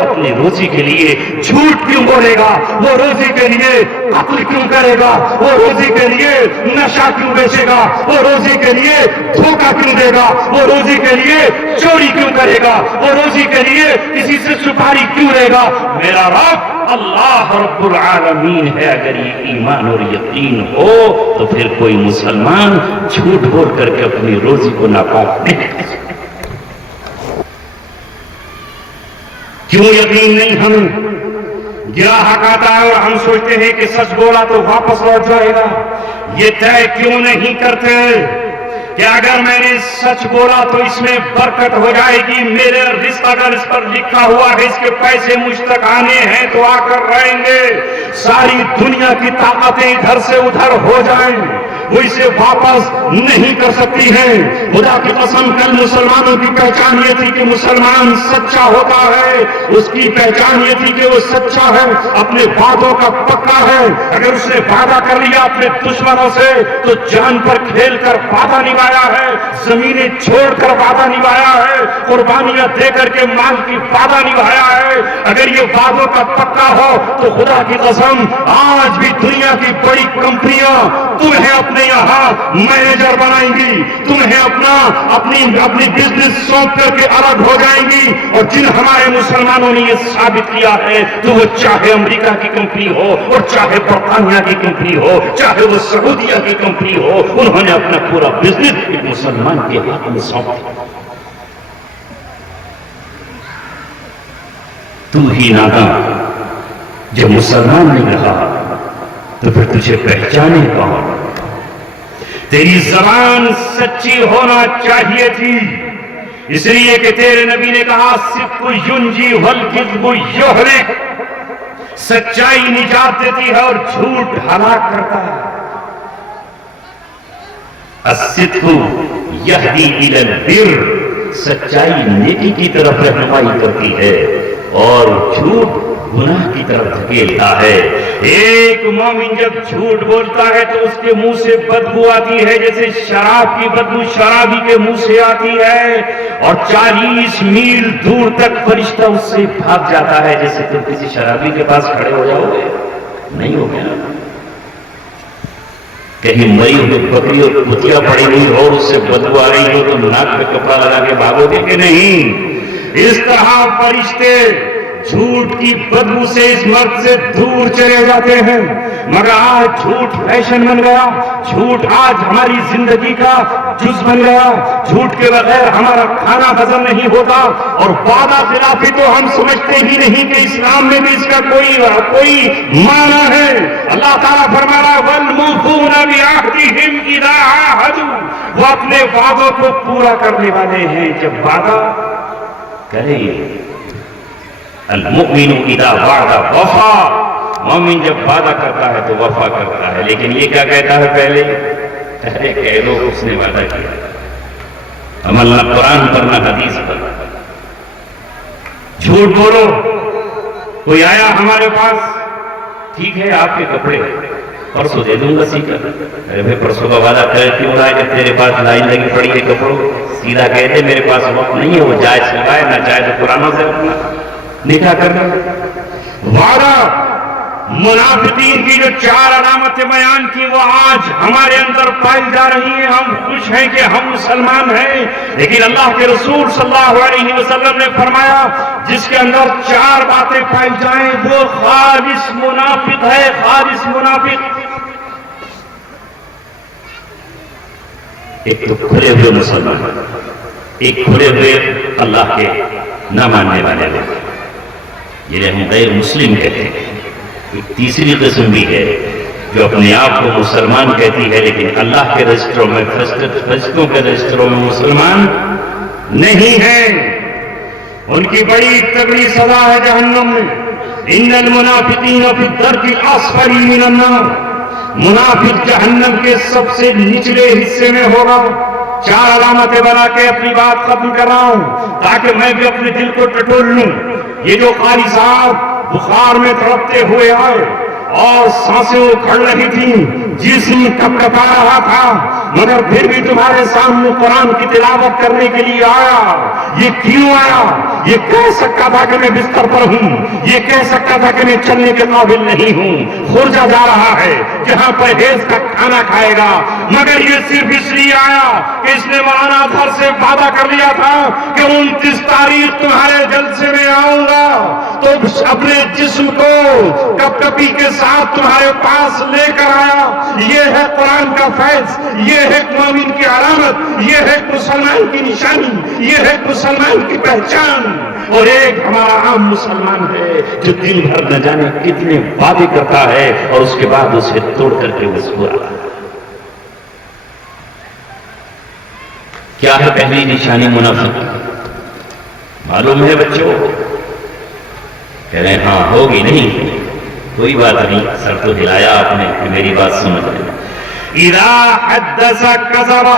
اپنی روزی کے لیے جھوٹ کیوں بولے گا، وہ روزی کے لیے قتل کیوں کرے گا، وہ روزی کے لیے نشہ کیوں بیچے گا، وہ روزی کے لیے دھوکہ کیوں دے گا، وہ روزی کے لیے چوری کیوں کرے گا، وہ روزی کے لیے کسی سے سپاری کیوں لے گا؟ میرا رب اللہ رب العالمین ہے۔ اگر یہ ایمان اور یقین ہو تو پھر کوئی مسلمان جھوٹ بول کر کے اپنی روزی کو ناپاک نہیں کر سکتا۔ کیوں یقین نہیں ہمیں؟ گراہک آتا ہے اور ہم سوچتے ہیں کہ سچ بولا تو واپس لوٹ جائے گا۔ یہ طے کیوں نہیں کرتے کہ اگر میں نے سچ بولا تو اس میں برکت ہو جائے گی، میرے رزق اگر اس پر لکھا ہوا ہے اس کے پیسے مجھ تک آنے ہیں تو آ کر رہیں گے، ساری دنیا کی طاقتیں ادھر سے ادھر ہو جائیں، وہ اسے واپس نہیں کر سکتی ہیں۔ خدا کی قسم کل مسلمانوں کی پہچان یہ تھی کہ مسلمان سچا ہوتا ہے، اس کی پہچان یہ تھی کہ وہ سچا ہے، اپنے وعدوں کا پکا ہے۔ اگر اس نے وعدہ کر لیا اپنے دشمنوں سے تو جان پر کھیل کر وعدہ نبھایا ہے، زمینیں چھوڑ کر وعدہ نبھایا ہے، قربانیاں دے کر کے مال کی وعدہ نبھایا ہے۔ اگر یہ وعدوں کا پکا ہو تو خدا کی قسم آج بھی دنیا کی بڑی کمپنیاں تمہیں اپنے یہاں مینیجر بنائیں گی، تمہیں اپنی بزنس سونپ کر کے الگ ہو جائیں گی۔ اور جن ہمارے مسلمانوں نے یہ ثابت کیا ہے تو وہ چاہے امریکہ کی کمپنی ہو اور چاہے برطانیہ کی کمپنی ہو، چاہے وہ سعودیہ کی کمپنی ہو، انہوں نے اپنا پورا بزنس ایک مسلمان کے ہاتھ میں سونپ دیا۔ تو ہی نادان، جب مسلمان نے کہا تو پھر تجھے پہچانے کون؟ تیری زبان سچی ہونا چاہیے تھی، اس لیے کہ تیرے نبی نے کہا صدق ینجی والکذب یہلک، سچائی نجات دیتی ہے اور جھوٹ ہلاک کرتا ہے۔ الصدق یہدی الی البر، سچائی نیکی کی طرف رہنمائی کرتی ہے اور جھوٹ گناہ کی طرف دھکیلتا ہے۔ ایک مومن جب جھوٹ بولتا ہے تو اس کے منہ سے بدبو آتی ہے جیسے شراب کی بدبو شرابی کے منہ سے آتی ہے، اور 40 میل دور تک فرشتہ اس سے بھاگ جاتا ہے۔ جیسے تم کسی شرابی کے پاس کھڑے ہو جاؤ گے، نہیں ہو گیا، کہیں مری ہوئی بکری اور کتیا پڑی ہوئی ہو اور اس سے بدبو آ رہی ہو تو ناک پہ کپڑا لگا کے بھاگو گے کہ نہیں؟ اس طرح فرشتے جھوٹ کی بدبو سے اس مرد سے دور چلے جاتے ہیں۔ مگر آج جھوٹ فیشن بن گیا، جھوٹ آج ہماری زندگی کا جز بن گیا، جھوٹ کے بغیر ہمارا کھانا ہضم نہیں ہوتا، اور وعدہ خلافی تو ہم سمجھتے ہی نہیں کہ اسلام میں بھی اس کا کوئی معنی ہے۔ اللہ تعالیٰ فرما رہا وَالْمُوفُونَ بِعَهْدِهِمْ إِذَا عَاهَدُوا، وہ اپنے وعدوں کو پورا کرنے والے ہیں جب وعدہ کریں۔ المؤمن اذا وعد وفا، مومن جب وعدہ کرتا ہے تو وفا کرتا ہے۔ لیکن یہ کیا کہتا ہے پہلے کہہ لو اس نے وعدہ کیا، عمل نہ قرآن پر نہ حدیث پر۔ جھوٹ بولو، کوئی آیا ہمارے پاس، ٹھیک ہے آپ کے کپڑے پرسوں دے دوں گا سی کر، ارے بھائی پرسوں کا وعدہ کر کیوں رہا ہے جب تیرے پاس لائن لگی پڑی ہے کپڑوں؟ سیدھا کہتے میرے پاس وقت نہیں ہے، وہ جائز سلوائے نہ چاہے تو قرآنوں سے اپنا نکاح کرنا۔ وعدہ منافقین کی جو 4 علامتیں بیان کی وہ آج ہمارے اندر پائی جا رہی ہیں۔ ہم خوش ہیں کہ ہم مسلمان ہیں، لیکن اللہ کے رسول صلی اللہ علیہ وسلم نے فرمایا جس کے اندر 4 باتیں پائی جائیں وہ خالص منافق ہے، خالص منافق۔ ایک تو کھلے ہوئے مسلمان، ایک کھلے ہوئے اللہ کے نہ ماننے والے لوگ، یہ ہم غیر مسلم کہتے ہیں۔ ایک تیسری قسم بھی ہے جو اپنے آپ کو مسلمان کہتی ہے لیکن اللہ کے رجسٹروں میں فرشتوں کے رجسٹروں میں مسلمان نہیں ہے، ان کی بڑی تگڑی سزا ہے جہنم میں۔ ان المنافقین فی الدرک الاسفل من النار، منافق جہنم کے سب سے نچلے حصے میں ہوگا۔ 4 علامتیں بنا کے اپنی بات ختم کر رہا ہوں تاکہ میں بھی اپنے دل کو ٹٹول لوں۔ یہ جو قاری صاحب بخار میں تڑپتے ہوئے آئے اور سانسیں اکھڑ رہی تھیں، جسم کپکپا رہا تھا، مگر پھر بھی تمہارے سامنے قرآن کی تلاوت کرنے کے لیے آیا۔ یہ کیوں آیا؟ یہ کہہ سکتا تھا کہ میں بستر پر ہوں، یہ کہہ سکتا تھا کہ میں چلنے کے قابل نہیں ہوں، خرجہ جا رہا ہے جہاں پرہیز کا کھانا کھائے گا، مگر یہ صرف اس لیے آیا کہ اس نے مولانا اظہر سے وعدہ کر لیا تھا کہ 29 تاریخ تمہارے جلسے میں آؤں گا، تو اپنے جسم کو کپکپی کے ساتھ تمہارے پاس لے کر آیا۔ یہ ہے قرآن کا فیض، یہ ہے مومن کی علامت، یہ ہے مسلمان کی نشانی، یہ ہے مسلمان کی پہچان۔ اور ایک ہمارا عام مسلمان ہے جو دن بھر نہ جانے کتنے وعدے کرتا ہے اور اس کے بعد اسے توڑ کر کے اس کو آتا ہے۔ کیا ہے پہلی نشانی منافق؟ معلوم ہے بچوں؟ کہہ رہے ہیں ہاں ہوگی، نہیں کوئی بات نہیں، سر تو ہلایا آپ نے کہ میری بات سمجھ لیں۔ اذا حدث کذب،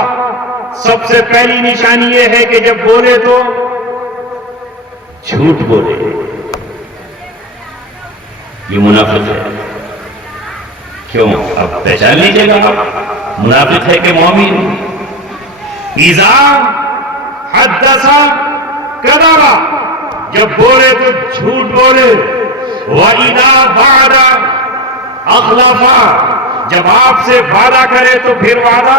سب سے پہلی نشانی یہ ہے کہ جب بولے تو جھوٹ بولے، یہ منافق ہے۔ کیوں؟ اب پہچان لیجیے گا آپ منافق ہے کہ مومن۔ اذا حدث کذب، جب بولے تو جھوٹ بولے، وَإِذَا وَعَدَ أَخْلَفَ، جب آپ سے وعدہ کرے تو پھر وعدہ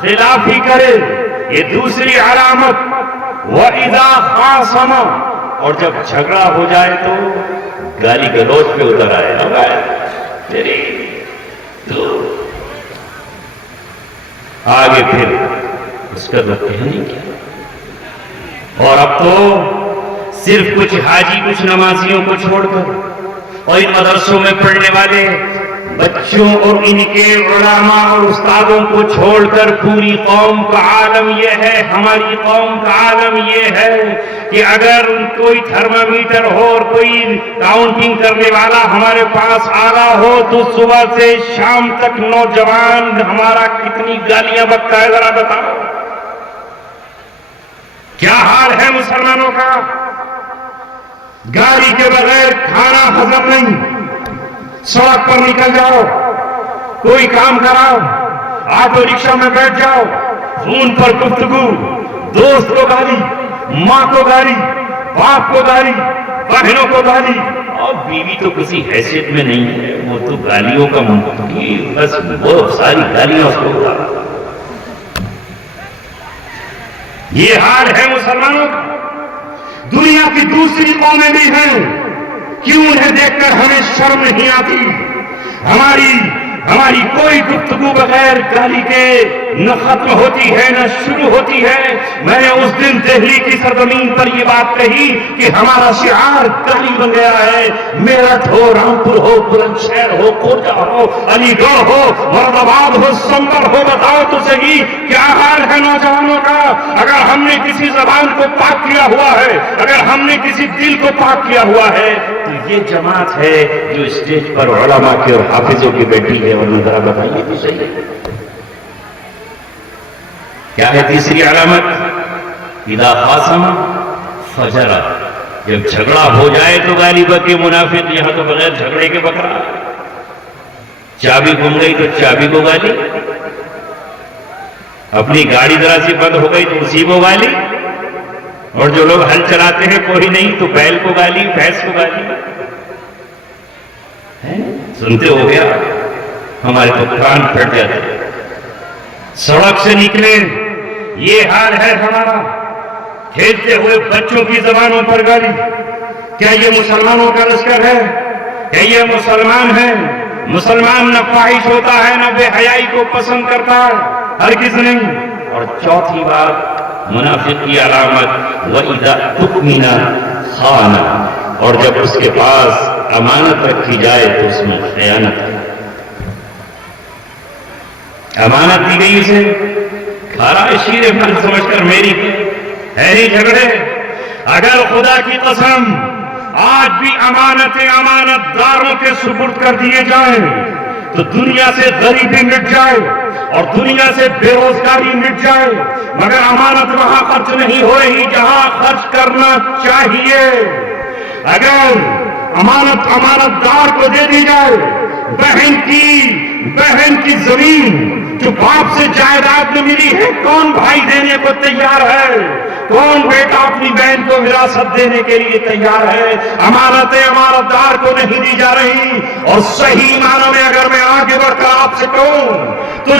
خلافی کرے، یہ دوسری علامت۔ وَإِذَا خَاصَمَ، اور جب جھگڑا ہو جائے تو گالی گلوچ پہ اتر آئے، اب آئے تیری تو آگے پھر اس کا تو کہنے کیا۔ اور اب تو صرف کچھ حاجی کچھ نمازیوں کو چھوڑ کر اور ان مدرسوں میں پڑھنے والے بچوں اور ان کے علماء اور استادوں کو چھوڑ کر پوری قوم کا عالم یہ ہے، ہماری قوم کا عالم یہ ہے کہ اگر کوئی تھرمامیٹر ہو اور کوئی کاؤنٹنگ کرنے والا ہمارے پاس آ رہا ہو تو صبح سے شام تک نوجوان ہمارا کتنی گالیاں بکتا ہے، ذرا بتاؤ کیا حال ہے مسلمانوں کا؟ گاڑی کے بغیر کھانا ہضم نہیں، سڑک پر نکل جاؤ، کوئی کام کراؤ، آٹو رکشہ میں بیٹھ جاؤ، فون پر گفتگو، دوست کو گالی، ماں کو گالی، باپ کو گالی، بہنوں کو گالی، اور بیوی تو کسی حیثیت میں نہیں ہے، وہ تو گالیوں کا منتقی، بس وہ ساری گالیاں اس کو اٹھا۔ یہ حال ہے مسلمانوں کا۔ دنیا کی دوسری قومیں بھی ہیں، کیوں انہیں دیکھ کر ہمیں شرم نہیں آتی؟ ہماری کوئی گفتگو بغیر گالی کے نہ ختم ہوتی ہے نہ شروع ہوتی ہے۔ میں نے اس دن دہلی کی سرزمین پر یہ بات کہی کہ ہمارا شعار گالی بن گیا ہے، میرٹھ ہو، رامپور ہو، بلند شہر ہو، کوٹا ہو، علی گڑھ ہو، مرد آباد ہو، سنبل ہو، بتاؤ تو صحیح کیا حال ہے نوجوانوں کا؟ اگر ہم نے کسی زبان کو پاک کیا ہوا ہے، اگر ہم نے کسی دل کو پاک کیا ہوا ہے تو یہ جماعت ہے جو اسٹیج پر علماء کی اور حافظوں کی بیٹھی ہے، اور ذرا بتائیے تو صحیح کیا ہے تیسری علامت؟ اذا خاصم فجر، جب جھگڑا ہو جائے تو گالی بکے منافق، یہاں تو بغیر جھگڑے کے بکرا، چابی گم گئی تو چابی کو گالی، اپنی گاڑی ذرا سی بند ہو گئی تو اسی کو گالی، اور جو لوگ ہل چلاتے ہیں کوئی نہیں تو بیل کو گالی، بھینس کو گالی۔ سنتے ہو گیا، ہمارے تو کان پھٹ جاتے ہیں۔ سڑک سے نکلے یہ حال ہے ہمارا، کھیلتے ہوئے بچوں کی زبانوں پر گالی۔ کیا یہ مسلمانوں کا لشکر ہے؟ کیا یہ مسلمان ہے؟ مسلمان نہ فاحش ہوتا ہے نہ بے حیائی کو پسند کرتا ہے، ہرگز نہیں۔ اور چوتھی بات منافق کی علامت، وَإِذَا تُؤْمِنَ خَانَ، اور جب اس کے پاس امانت رکھی جائے تو اس میں خیانت ہے۔ امانت دی گئی اسے، کھارا شیر من سمجھ کر میری ہے نہیں جھگڑے۔ اگر خدا کی قسم آج بھی امانتیں امانت داروں کے سپرد کر دیے جائیں تو دنیا سے غریبی مٹ جائے اور دنیا سے بے روزگاری مٹ جائے، مگر امانت وہاں خرچ نہیں ہو رہی جہاں خرچ کرنا چاہیے۔ اگر امانت دار کو دے دی جائے، بہن کی زمین جو باپ سے جائیداد میں ملی ہے، کون بھائی دینے کو تیار ہے؟ کون بیٹا اپنی بہن کو وراثت دینے کے لیے تیار ہے؟ امانتیں امانت دار کو نہیں دی جا رہی۔ اور صحیح معنوں میں اگر میں آگے بڑھ کر آپ سے کہوں تو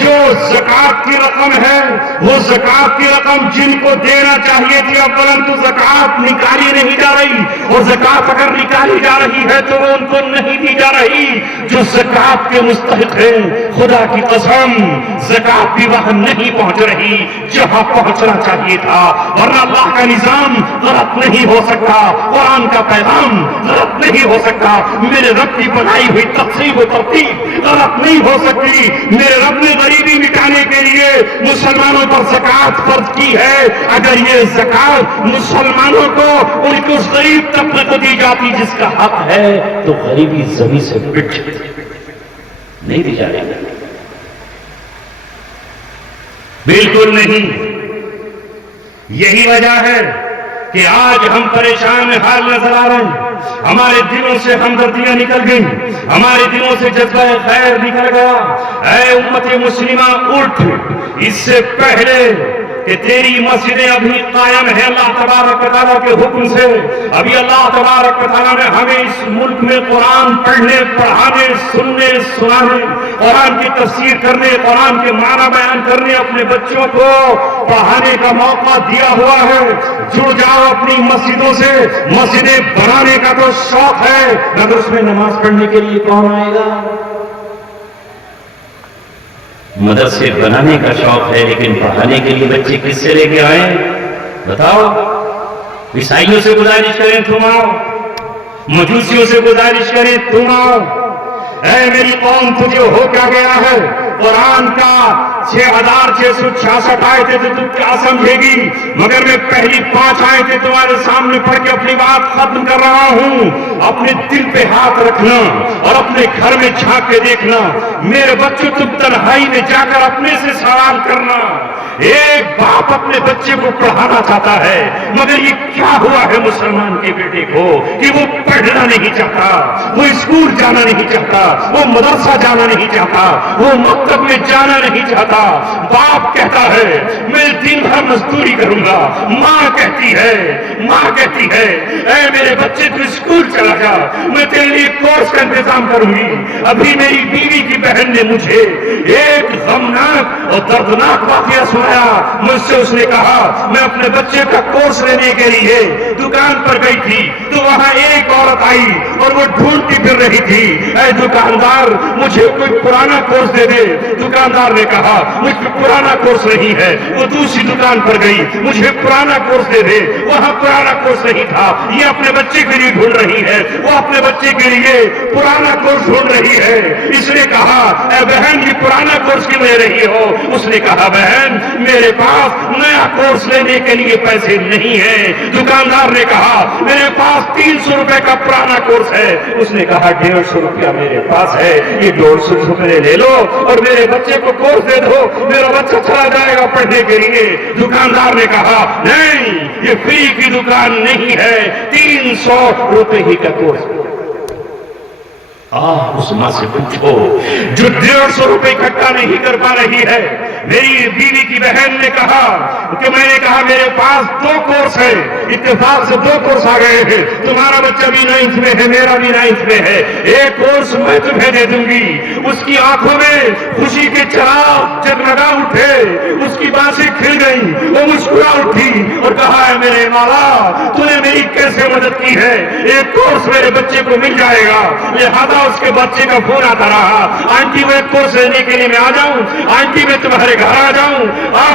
جو زکوٰۃ کی رقم ہے، وہ زکوٰۃ کی رقم جن کو دینا چاہیے تھی اولاً تو زکوٰۃ نکالی نہیں جا رہی، اور زکوٰۃ اگر نکالی جا رہی ہے تو وہ ان کو نہیں دی جا رہی جو زکوٰۃ کے مستحق ہیں۔ خدا کی قسم زکوٰۃ بھی وہاں نہیں پہنچ رہی جہاں پہنچنا چاہیے تھا، ورنہ اللہ کا نظام غلط نہیں ہو سکتا، قرآن کا پیغام غلط نہیں ہو سکتا، میرے رب کی بنائی ہوئی تقسیم و ترتیب غلط نہیں ہو سکتی۔ میرے رب نے غریبی مٹانے کے لیے مسلمانوں پر زکوٰۃ فرض کی ہے، اگر یہ زکوٰۃ مسلمانوں کو ان کے اس غریب طبقے کو دی جاتی جس کا حق ہے تو غریبی زمین سے مٹ جاتی، نہیں دی جا رہی۔ بالکل نہیں. یہی وجہ ہے کہ آج ہم پریشان حال نظر آ رہے ہیں. ہمارے دلوں سے ہمدردیاں نکل گئیں, ہمارے دلوں سے جذبہ خیر نکل گیا. اے امت مسلمہ اٹھ, اس سے پہلے کہ تیری مسجدیں ابھی قائم ہیں اللہ تبارک و تعالیٰ کے حکم سے, ابھی اللہ تبارک و تعالیٰ نے ہمیں اس ملک میں قرآن پڑھنے, پڑھانے, سننے, سنانے, قرآن کی تفسیر کرنے, قرآن کے معنی بیان کرنے, اپنے بچوں کو پڑھانے کا موقع دیا ہوا ہے. جڑ جاؤ اپنی مسجدوں سے. مسجدیں بنانے کا تو شوق ہے, مگر اس میں نماز پڑھنے کے لیے کون آئے گا؟ مدرسے بنانے کا شوق ہے لیکن پڑھانے کے لیے بچے کس سے لے کے آئیں؟ بتاؤ. عیسائیوں سے گزارش کریں تم آؤ, مجوسیوں سے گزارش کریں تم آؤ. اے میری قوم, تجھے ہو کیا گیا ہے؟ قرآن کا 6666 آیتیں تو تم کیا سمجھے گی, مگر میں پہلی 5 آیتیں تمہارے سامنے پڑھ کے اپنی بات ختم کر رہا ہوں. اپنے دل پہ ہاتھ رکھنا اور اپنے گھر میں جھانک کے دیکھنا. میرے بچوں, تم تنہائی میں جا کر اپنے سے سوال کرنا. ایک باپ اپنے بچے کو پڑھانا چاہتا ہے, مگر یہ کیا ہوا ہے مسلمان کے بیٹے کو کہ وہ پڑھنا نہیں چاہتا, وہ اسکول جانا نہیں چاہتا, وہ مدرسہ جانا نہیں چاہتا, وہ مکتب میں جانا نہیں چاہتا. باپ کہتا ہے میں دن بھر مزدوری کروں گا, ماں کہتی ہے اے میرے بچے تو اسکول چلا جا, میں تیرے لیے کورس کا انتظام کروں گی. ابھی میری بیوی کی بہن نے مجھے ایک غمناک اور دردناک واقعہ سنایا. مجھ سے اس نے کہا میں اپنے بچے کا کورس لینے کے لیے دکان پر گئی تھی تو وہاں ایک عورت آئی اور وہ ڈھونڈتی پھر رہی تھی, اے دکاندار مجھے کوئی پرانا کورس دے دے. دکاندار نے کہا مجھ پہ پرانا کورس نہیں ہے. وہ دوسری دکان پر گئی, مجھے پرانا کورس دے دے. وہاں پرانا کورس نہیں تھا. یہ اپنے بچے کے لیے ڈھونڈ رہی ہے, وہ اپنے بچے کے لیے پرانا کورس ڈھونڈ رہی ہے. اس نے کہا اے بہن یہ پرانا کورس کیوں لے رہی ہو؟ اس نے کہا بہن میرے پاس نیا کورس لینے کے لیے پیسے نہیں ہیں. دکاندار نے کہا میرے پاس 300 روپے کا پرانا کورس ہے. اس نے کہا 150 روپیہ میرے پاس ہے, یہ 150 روپے لے لو اور میرے بچے کو کورس دے دو, میرا بچہ چلا جائے گا پڑھنے کے لیے. دکاندار نے کہا نہیں, یہ فری کی دکان نہیں ہے, 300 روپے ہی کا کورس. اس ماں سے پوچھو جو 150 روپے اکٹھا نہیں کر پا رہی ہے. میری بیوی کی بہن نے کہا کہ میں نے کہا میرے پاس 2 کورس ہے, اتفاق سے 2 کورس آ گئے ہیں, تمہارا بچہ بھی 9th میں ہے, میرا بھی 9th میں ہے, ایک کورس میں تمہیں دے دوں گی. اس کی آنکھوں میں خوشی کے چراغ جگمگا اٹھے, اس کی بانسیں کھل گئی, وہ مسکرا اٹھی اور کہا ہے میرے مولا تو نے میری کیسے مدد کی ہے, ایک کورس میرے بچے کو مل جائے گا. لہذا اس کے بچے کا فون آتا رہا, آنٹی میں کورس لینے کے لیے میں آ جاؤں, آنٹی میں تمہارے گھر آ جاؤں.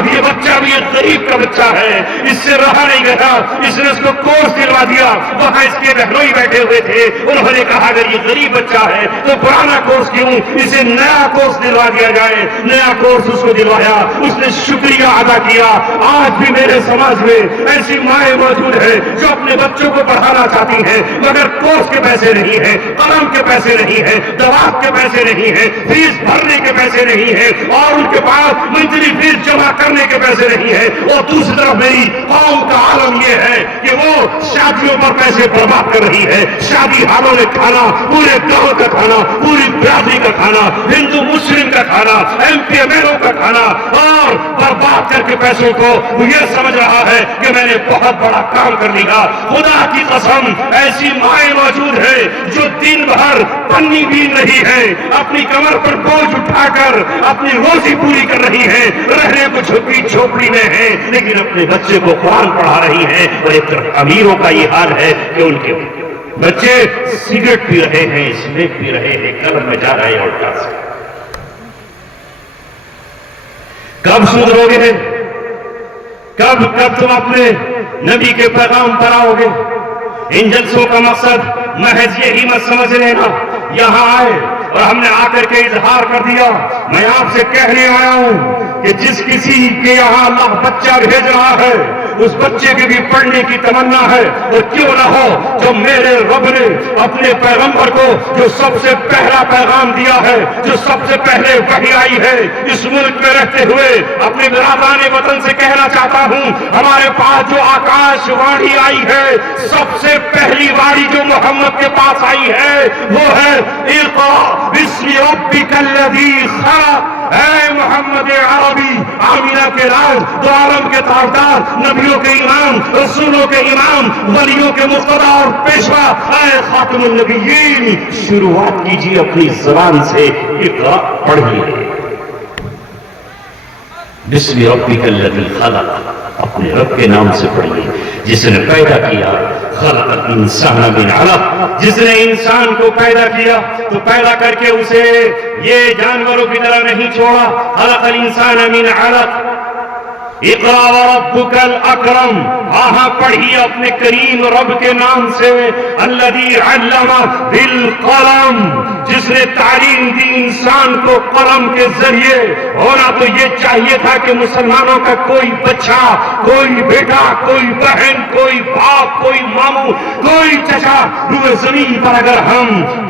یہ بچہ بھی ایک غریب کا بچہ ہے, اس سے رہا نہیں گیا, اس نے اس کو کورس دلوا دیا. وہاں اس کے بہنوئی بیٹھے ہوئے تھے, انہوں نے کہا اگر یہ غریب بچہ ہے تو پرانا کورس کیوں, اسے نیا کورس دلوا دیا جائے. نیا کورس اس کو دلوایا, اس نے شکریہ ادا کیا. آج بھی میرے سماج میں ایسی مائیں موجود ہیں جو اپنے بچوں کو پڑھانا چاہتی ہیں مگر کورس کے پیسے نہیں ہیں, قلم کے پیسے نہیں ہیں, دوات کے پیسے نہیں ہیں, فیس بھرنے کے پیسے نہیں ہیں, اور ان کے پاس منتھلی فیس جمع کرنے کے پیسے نہیں ہیں. اور دوسری طرف میری قوم کا عالم یہ ہے کہ وہ شادیوں پر پیسے برباد کر رہی ہے. شادی ہالوں میں کھانا, پورے گاؤں کا کھانا, پوری برادری کا کھانا, ہندو مسلم کا کھانا, MPMLوں کا کھانا, اور برباد کر کے پیسوں کو وہ یہ سمجھ رہا ہے کہ میں نے بہت بڑا کام کر لیا. خدا کی قسم ایسی مائیں موجود ہیں جو دن بھر پنی بھی نہیں ہے, اپنی کمر پر بوجھ اٹھا کر اپنی روزی پوری کر رہی ہیں, رہنے کو جھوپڑی جھوپڑی میں ہیں, لیکن اپنے بچے کو قرآن پڑھا رہی ہیں. اور ایک طرف امیروں کا یہ حال ہے کہ ان کے بچے سگریٹ پی رہے ہیں, اسمیک پی رہے ہیں, کلب میں جا رہے ہیں. اور کب سدھرو گے, کب تم اپنے نبی کے پیغام پر آؤ گے؟ ان جلسوں کا مقصد محض یہی مت سمجھ لینا یہاں آئے اور ہم نے آ کر کے اظہار کر دیا. میں آپ سے کہنے آیا ہوں کہ جس کسی کے یہاں اللہ بچہ بھیج رہا ہے اس بچے کی بھی پڑھنے کی تمنا ہے، اور کیوں نہ ہو، جو میرے رب نے اپنے پیغمبر کو جو سب سے پہلا پیغام دیا ہے، جو سب سے پہلے وحی آئی ہے، اس ملک میں رہتے ہوئے اپنے برادران وطن سے کہنا چاہتا ہوں، ہمارے پاس جو آکاش وانی آئی ہے، سب سے پہلی واری جو محمد کے پاس آئی ہے وہ ہے اقرأ بسم ربک الذی خلق۔ اے محمد عربی، آمینہ کے راز، دو عالم کے تاجدار، نبیوں کے امام، رسولوں کے امام، ولیوں کے مقتدا اور پیشوا، اے خاتم النبیین، شروعات کیجیے اپنی زبان سے، اقرأ پڑھیے، بسم ربک الذی خلق، اپنے رب کے نام سے پڑھیے جس نے پیدا کیا، خلق الانسان من علق، جس نے انسان کو پیدا کیا تو پیدا کر کے اسے یہ جانوروں کی طرح نہیں چھوڑا، خلق الانسان من علق، اقرأ وربک الاکرم، آہاں پڑھیے اپنے کریم رب کے نام سے، الذی علم بالقلم، جس نے تعلیم دی انسان کو قلم کے ذریعے۔ ہونا تو یہ چاہیے تھا کہ مسلمانوں کا کوئی بچہ، کوئی بیٹا، کوئی بہن، کوئی باپ، کوئی ماموں، کوئی چچا، روئے زمین پر اگر ہم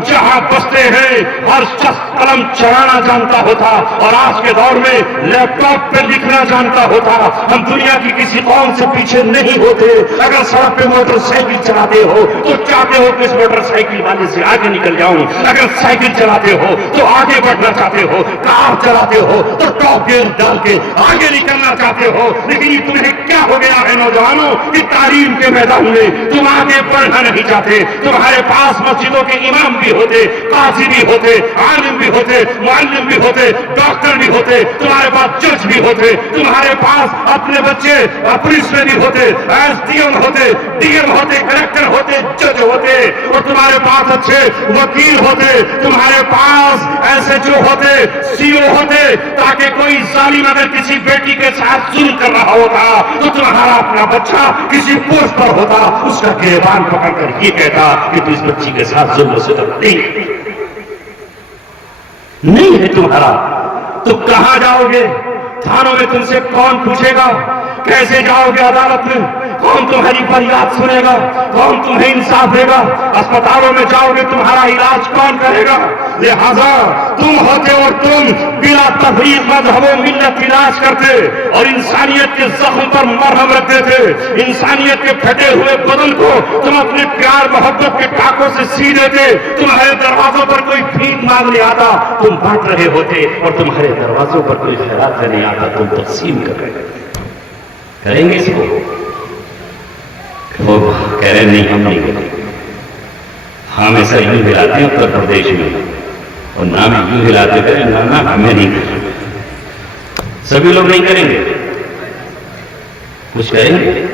جہاں بستے ہیں ہر شخص قلم چلانا جانتا ہوتا اور آج کے دور میں لیپ ٹاپ پہ لکھنا جانتا ہوتا، ہم دنیا کی کسی قوم سے پیچھے نہیں ہوتے۔ اگر سڑک پہ موٹر سائیکل چلاتے ہو تو چاہتے ہو کہ اس موٹر سائیکل والے سے آگے نکل جاؤں، اگر سائیکل چلاتے ہو تو آگے بڑھنا چاہتے ہو، کار چلاتے ہو تو ٹاپ گیئر ڈال کے آگے نکلنا چاہتے ہو، لیکن یہ تمہیں کیا ہو گیا ہے نوجوانوں کہ تعلیم کے میدان میں تم آگے بڑھنا نہیں چاہتے؟ تمہارے پاس مسجدوں کے امام بھی ہوتے، قاضی بھی ہوتے، عالم بھی ہوتے، معلم بھی ہوتے، ڈاکٹر بھی ہوتے، تمہارے پاس جج بھی ہوتے، تمہارے پاس اپنے بچے پولیس میں بھی ہوتے، ایس ڈی ایم ہوتے، ڈی ایم ہوتے، کلیکٹر ہوتے، جج ہوتے، اور تمہارے پاس اچھے وکیل ہوتے، تمہارے پاس ایسے جو ہوتے، سی او ہوتے، تاکہ کوئی ظالم اگر کسی بیٹی کے ساتھ ظلم کر رہا ہوتا تو تمہارا اپنا بچہ کسی پوسٹ پر ہوتا، اس کا گریبان پکڑ کر یہ کہتا کہ تو اس بچی کے ساتھ ظلم و ستم نہیں ہے تمہارا، تو کہاں جاؤ گے؟ تھانوں میں تم سے کون پوچھے گا؟ کیسے جاؤ گے عدالت میں؟ کون تمہاری فریاد سنے گا؟ کون تمہیں انصاف دے گا؟ اسپتالوں میں جاؤ گے، تمہارا علاج کون کرے گا؟ لہذا تم ہوتے اور تم بلا تفریق مذہب و ملت علاج کرتے اور انسانیت کے زخم پر مرہم رکھتے تھے، انسانیت کے پھٹے ہوئے بدن کو تم اپنے پیار محبت کے ٹاکوں سے سی دیتے، تمہارے دروازوں پر کوئی بھیک مانگنے آتا تم بانٹ رہے ہوتے، اور تمہارے دروازوں پر کوئی خیرات کرنے آتا تم تقسیم کر رہے ہوتے۔ کریں گے اس کو؟ وہ کہہ رہے نہیں، ہم نہیں کریں گے۔ ہم ایسا یوں ہلاتے ہیں اتر پردیش میں، اور نام یوں ہلاتے کریں، نہ ہمیں نہیں کریں گے، سبھی لوگ نہیں کریں گے۔ کچھ کریں گے؟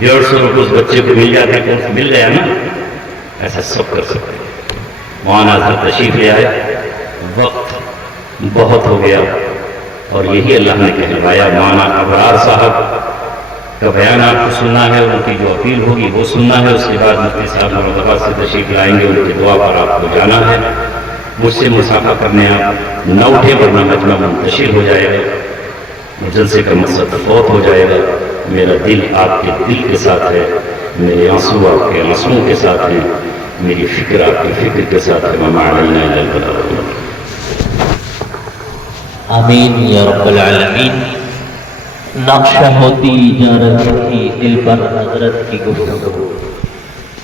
150 روپے اس بچے کو مل جاتے ہیں، مل گیا نا، ایسا سب کر سکتے ہیں۔ مولانا حضرت تشریف لے آئے، وقت بہت ہو گیا، اور یہی اللہ نے کہلوایا۔ مولانا ابرار صاحب کا بیان آپ کو سننا ہے، ان کی جو اپیل ہوگی وہ سننا ہے، اس کے بعد مفتی صاحب مرحبا سے تشریف لائیں گے، ان کی دعا پر آپ کو جانا ہے۔ مجھ سے مصافحہ کرنے آپ نہ اٹھے ورنہ مجمع منتشر ہو جائے گا، جلسے کا مقصد فوت ہو جائے گا۔ میرا دل آپ کے دل کے ساتھ ہے، میرے آنسو آپ کے آنسوؤں کے ساتھ ہیں، میری فکر آپ کی فکر کے ساتھ ہے۔ وما علینا الا البلاغ۔ آمین یا رب العالمین۔ نقشہ ہوتی جا رہی تھی دل پر حضرت کی گفتگو،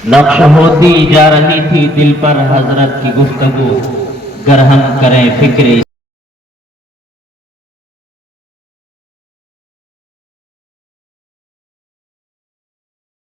نقشہ ہوتی جا رہی تھی دل پر حضرت کی گفتگو، گر ہم کریں فکر